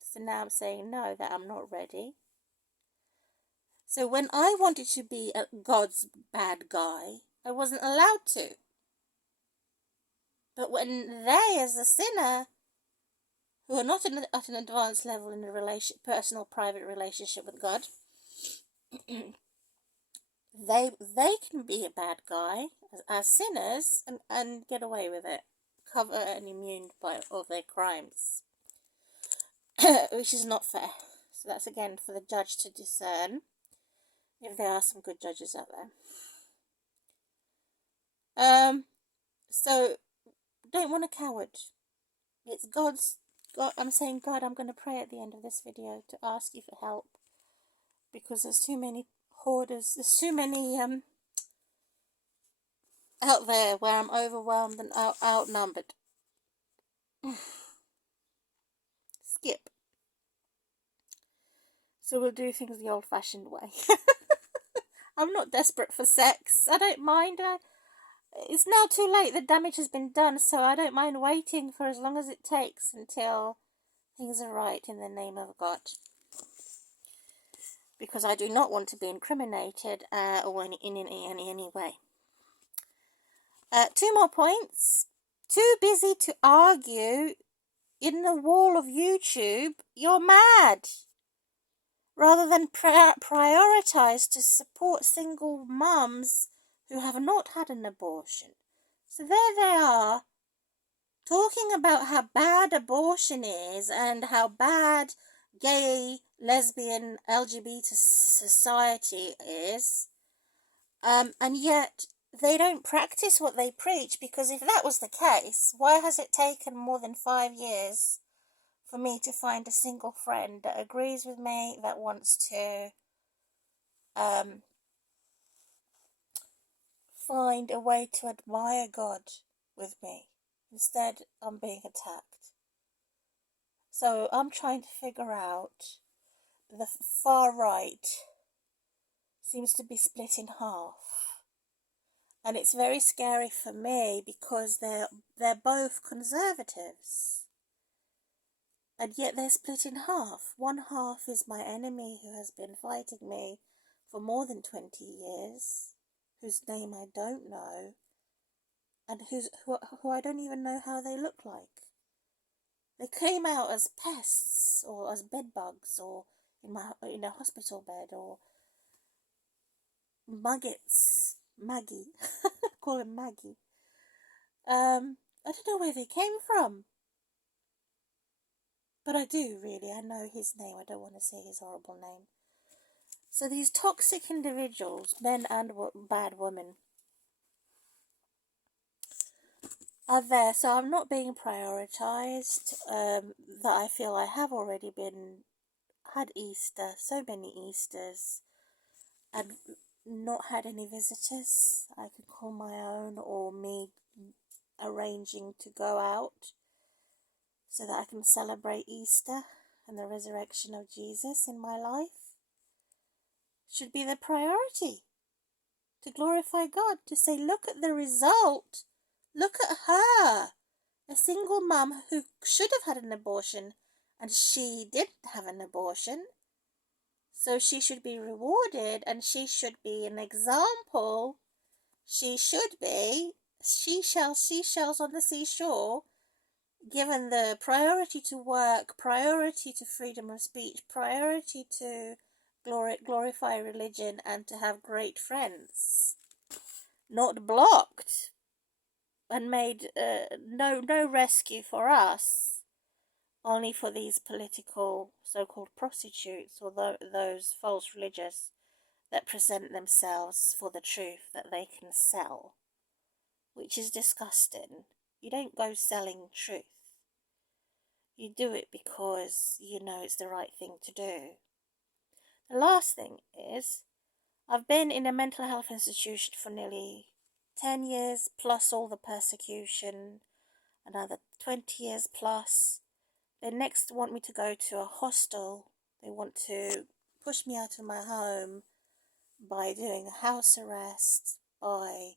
So now I'm saying no, that I'm not ready. So when I wanted to be God's bad guy, I wasn't allowed to. But when they, as a sinner, who are not at an advanced level in a personal, private relationship with God, they can be a bad guy as sinners and get away with it, cover and immune by all their crimes, which is not fair. So that's again for the judge to discern, if there are some good judges out there. So don't want a coward. It's God. I'm saying, God, I'm going to pray at the end of this video to ask you for help, because there's too many hoarders. There's too many out there where I'm overwhelmed and outnumbered. Skip. So we'll do things the old-fashioned way. I'm not desperate for sex. I don't mind. It's now too late. The damage has been done, so I don't mind waiting for as long as it takes until things are right in the name of God. Because I do not want to be incriminated or in any way. 2 more points. Too busy to argue in the wall of YouTube. You're mad. rather than prioritize to support single mums who have not had an abortion. So there they are, talking about how bad abortion is and how bad gay, lesbian, LGBT society is, and yet they don't practice what they preach, because if that was the case, why has it taken more than 5 years for me to find a single friend that agrees with me, that wants to find a way to admire God with me? Instead, I'm being attacked. So I'm trying to figure out, the far right seems to be split in half. And it's very scary for me because they're both conservatives. And yet they're split in half. One half is my enemy who has been fighting me for more than 20 years, whose name I don't know, and who I don't even know how they look like. They came out as pests or as bedbugs or in a hospital bed or Maggie, call him Maggie. I don't know where they came from, but I do really. I know his name. I don't want to say his horrible name. So these toxic individuals, men and bad women, are there. So I'm not being prioritized. That I feel I have already had Easter, so many Easters, and not had any visitors I could call my own, or me arranging to go out so that I can celebrate Easter and the resurrection of Jesus in my life. Should be the priority, to glorify God, to say, look at the result, look at her, a single mum who should have had an abortion, and she didn't have an abortion, so she should be rewarded, and she should be an example. She should be seashells on the seashore, given the priority to work, priority to freedom of speech, priority to glorify religion, and to have great friends. Not blocked and made no rescue for us, only for these political so-called prostitutes or those false religious that present themselves for the truth that they can sell, which is disgusting. You don't go selling truth. You do it because you know it's the right thing to do. The last thing is, I've been in a mental health institution for nearly 10 years, plus all the persecution, another 20 years plus. They next want me to go to a hostel. They want to push me out of my home by doing a house arrest, by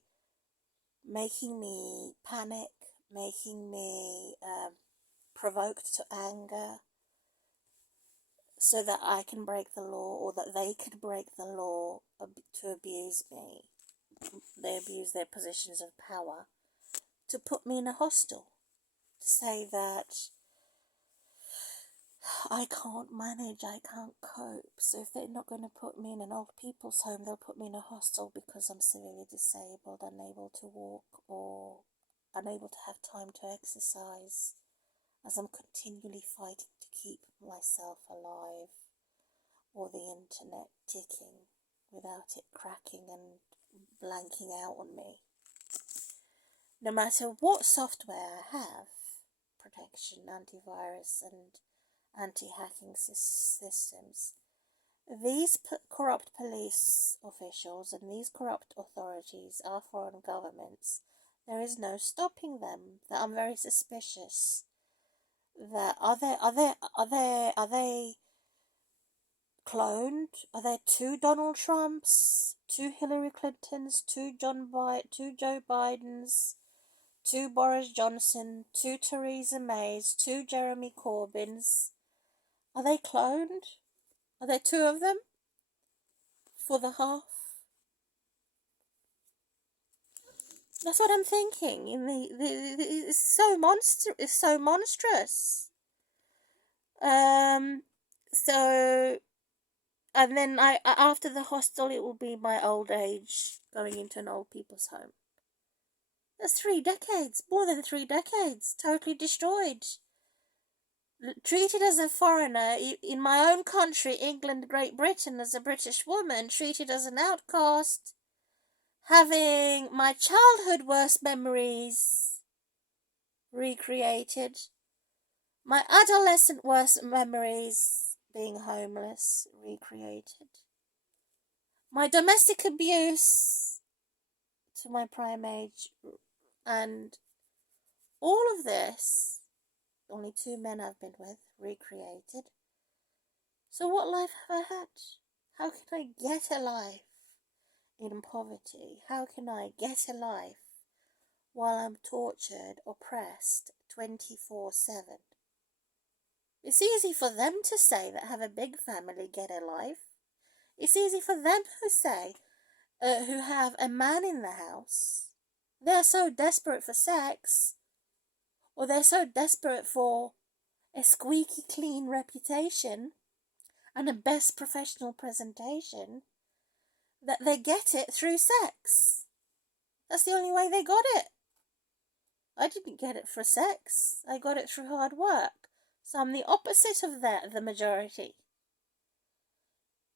making me panic, making me provoked to anger, so that I can break the law, or that they can break the law to abuse me. They abuse their positions of power to put me in a hostel, to say that I can't manage, I can't cope. So if they're not going to put me in an old people's home, they'll put me in a hostel because I'm severely disabled, unable to walk, or unable to have time to exercise, as I'm continually fighting to keep myself alive, or the internet ticking without it cracking and blanking out on me. No matter what software I have, protection, antivirus and anti-hacking systems, these corrupt police officials and these corrupt authorities, our foreign governments, there is no stopping them. That I'm very suspicious. That are they cloned? Are there 2 Donald Trumps, 2 Hillary Clintons, 2 Joe Bidens, 2 Boris Johnson, 2 Theresa Mays, 2 Jeremy Corbyns? Are they cloned? Are there 2 of them for the half? That's what I'm thinking. It's so monstrous. So And then after the hostel, it will be my old age going into an old people's home. That's 3 decades, more than 3 decades, totally destroyed. Treated as a foreigner in my own country, England, Great Britain, as a British woman, treated as an outcast, having my childhood worst memories recreated, my adolescent worst memories being homeless recreated, my domestic abuse to my prime age, and all of this, only 2 men I've been with, recreated. So what life have I had? How can I get a life in poverty? How can I get a life while I'm tortured, oppressed 24/7? It's easy for them to say that have a big family, get a life. It's easy for them who say, who have a man in the house. They're so desperate for sex, or they're so desperate for a squeaky clean reputation and a best professional presentation that they get it through sex. That's the only way they got it. I didn't get it for sex. I got it through hard work. So I'm the opposite of the majority.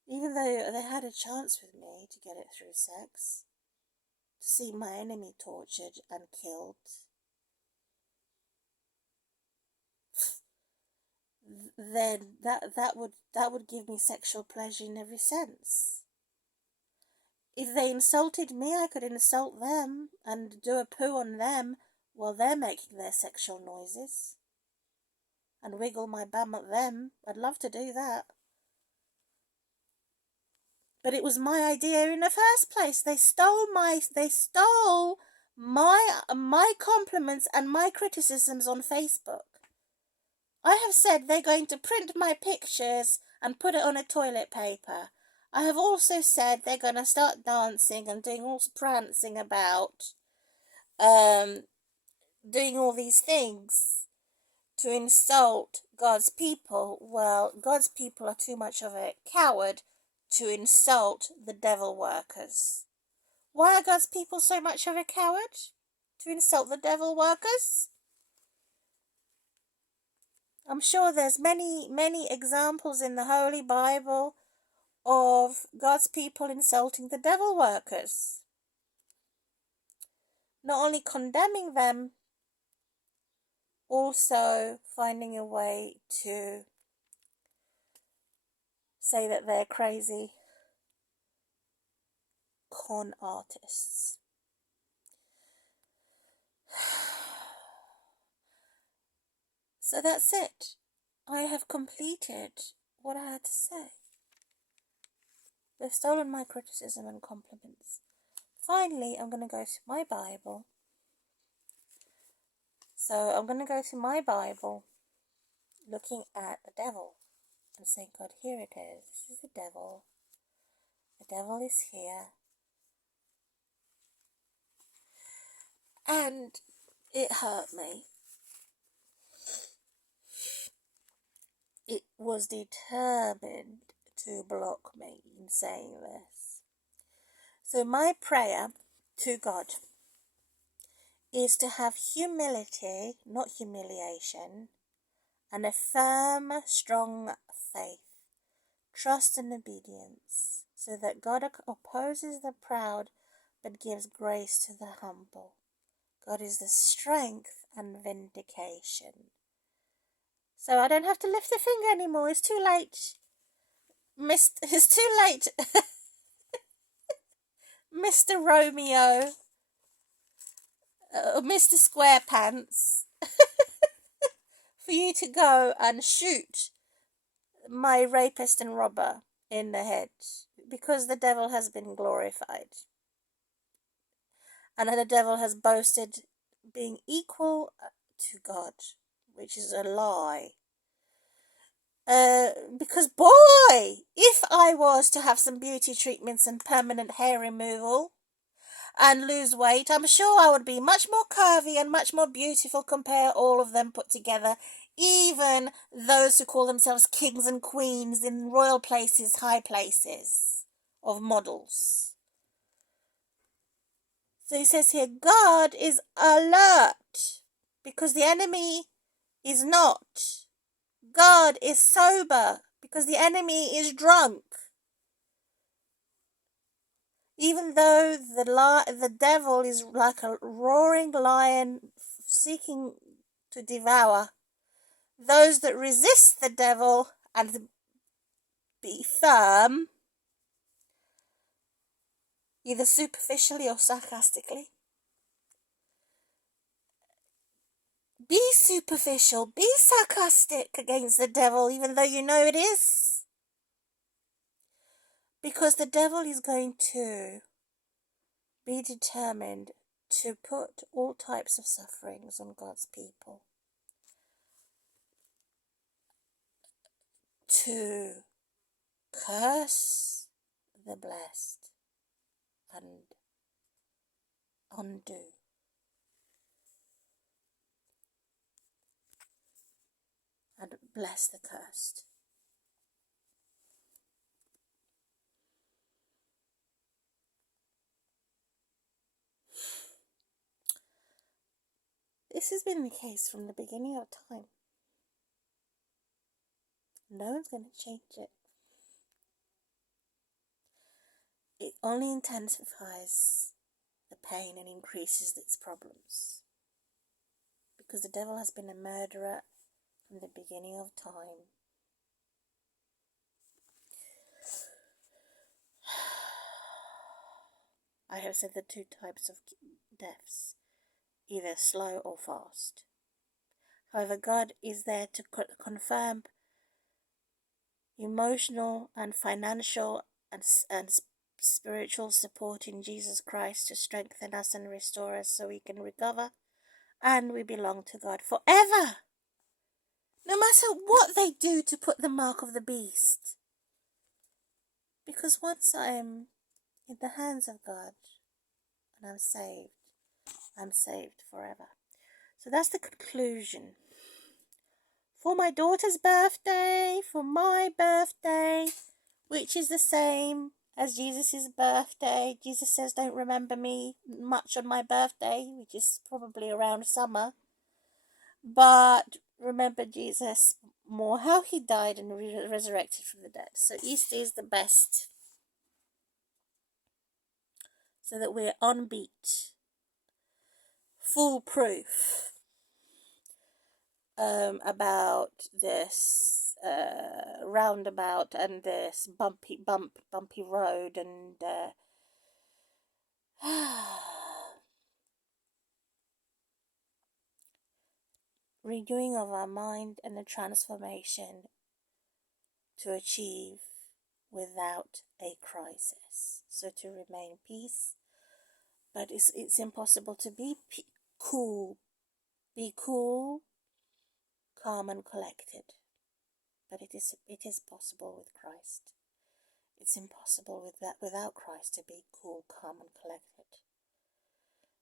Even though they had a chance with me to get it through sex, to see my enemy tortured and killed, then that would give me sexual pleasure in every sense. If they insulted me, I could insult them and do a poo on them while they're making their sexual noises, and wiggle my bum at them. I'd love to do that. But it was my idea in the first place. They stole my compliments and my criticisms on Facebook. I have said they're going to print my pictures and put it on a toilet paper. I have also said they're going to start dancing and doing all prancing about, doing all these things to insult God's people. Well, God's people are too much of a coward to insult the devil workers. Why are God's people so much of a coward to insult the devil workers? I'm sure there's many examples in the Holy Bible of God's people insulting the devil workers. Not only condemning them, also finding a way to say that they're crazy con artists. So that's it. I have completed what I had to say. They've stolen my criticism and compliments. Finally, I'm going to go to my Bible. So I'm going to go to my Bible, looking at the devil and saying, God, here it is. This is the devil. The devil is here. And it hurt me. It was determined to block me in saying this. So my prayer to God is to have humility, not humiliation, and a firm, strong faith, trust and obedience, so that God opposes the proud but gives grace to the humble. God is the strength and vindication. So I don't have to lift a finger anymore. It's too late. It's too late. Mr. Romeo. Mr. Squarepants. For you to go and shoot my rapist and robber in the head. Because the devil has been glorified. And the devil has boasted being equal to God, which is a lie. Because boy, if I was to have some beauty treatments and permanent hair removal, and lose weight, I'm sure I would be much more curvy and much more beautiful, compare all of them put together. Even those who call themselves kings and queens in royal places, high places of models. So he says here, God is alert because the enemy is not. God is sober because the enemy is drunk. Even though the devil is like a roaring lion seeking to devour those that resist the devil and be firm, either superficially or sarcastically. Be superficial, be sarcastic against the devil, even though you know it is. Because the devil is going to be determined to put all types of sufferings on God's people. To curse the blessed and undo. And bless the cursed. This has been the case from the beginning of time. No one's going to change it. It only intensifies the pain and increases its problems. Because the devil has been a murderer from the beginning of time. I have said the two types of deaths, either slow or fast. However, God is there to confirm emotional and financial and spiritual support in Jesus Christ to strengthen us and restore us so we can recover and we belong to God forever. No matter what they do to put the mark of the beast. Because once I'm in the hands of God and I'm saved forever. So that's the conclusion. For my daughter's birthday, for my birthday, which is the same as Jesus' birthday. Jesus says, don't remember me much on my birthday, which is probably around summer. But remember Jesus more, how he died and resurrected from the dead. So Easter is the best. So that we're on beat. Foolproof. About this roundabout and this bumpy road and renewing of our mind and the transformation to achieve without a crisis. So to remain peace, but it's impossible to be cool. Be cool, calm and collected. But it is possible with Christ. It's impossible without Christ to be cool, calm and collected.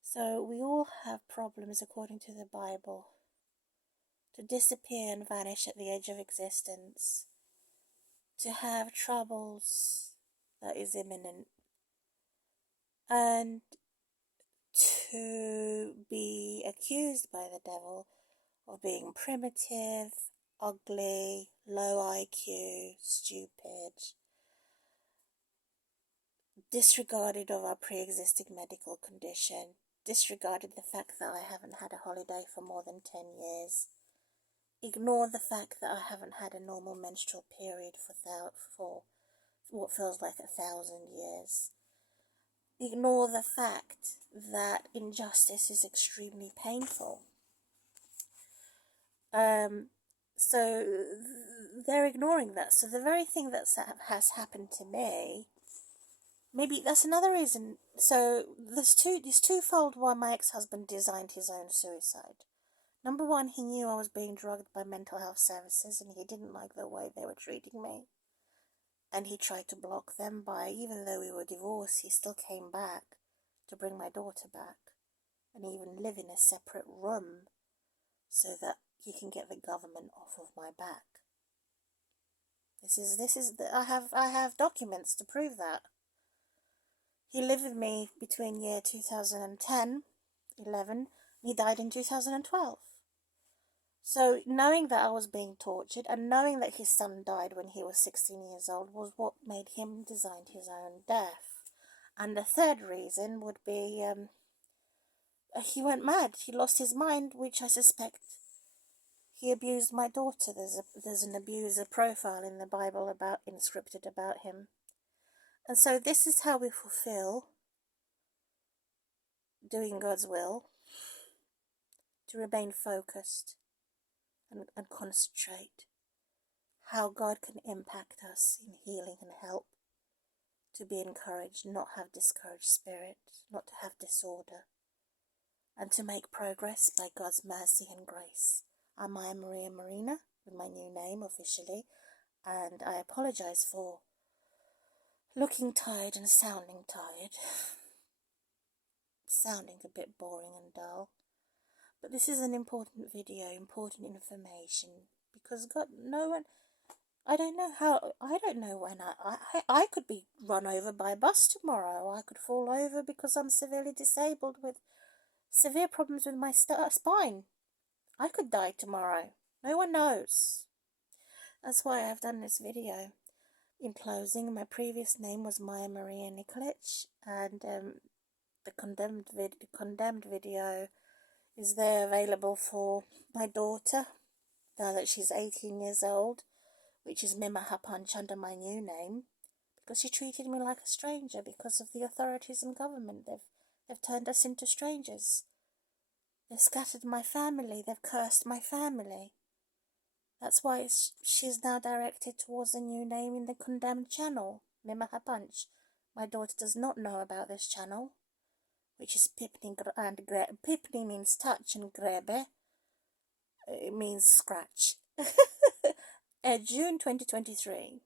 So we all have problems according to the Bible to disappear and vanish at the edge of existence, to have troubles that is imminent, and to be accused by the devil of being primitive, ugly, low IQ, stupid, disregarded of our pre-existing medical condition, disregarded the fact that I haven't had a holiday for more than 10 years, ignore the fact that I haven't had a normal menstrual period for what feels like 1,000 years, ignore the fact that injustice is extremely painful. So they're ignoring that. So the very thing that has happened to me, maybe that's another reason. So there's twofold why my ex-husband designed his own suicide. Number one, he knew I was being drugged by mental health services and he didn't like the way they were treating me. And he tried to block them by, even though we were divorced, he still came back to bring my daughter back and even live in a separate room so that he can get the government off of my back. I have documents to prove that. He lived with me between year 2010, 11, he died in 2012. So knowing that I was being tortured and knowing that his son died when he was 16 years old was what made him design his own death. And the third reason would be he went mad. He lost his mind, which I suspect he abused my daughter. There's an abuser profile in the Bible inscripted about him. And so this is how we fulfill doing God's will, to remain focused and concentrate. How God can impact us in healing and help, to be encouraged, not have discouraged spirit, not to have disorder, and to make progress by God's mercy and grace. I'm Maya Maria Marina, with my new name officially, and I apologize for looking tired and sounding tired, sounding a bit boring and dull. But this is an important video, important information, because God, I don't know when I could be run over by a bus tomorrow. I could fall over because I'm severely disabled with severe problems with my spine. I could die tomorrow. No one knows. That's why I've done this video. In closing, my previous name was Maya Maria Nikolic, and the condemned video is there available for my daughter, now that she's 18 years old, which is Mima Hapunch under my new name, because she treated me like a stranger because of the authorities and government. They've turned us into strangers. They've scattered my family. They've cursed my family. That's why she's now directed towards a new name in the condemned channel, Mima Hapunch. My daughter does not know about this channel, which is Pipni and Grebe. Pipni means touch and Grebe, it means scratch. June 2023.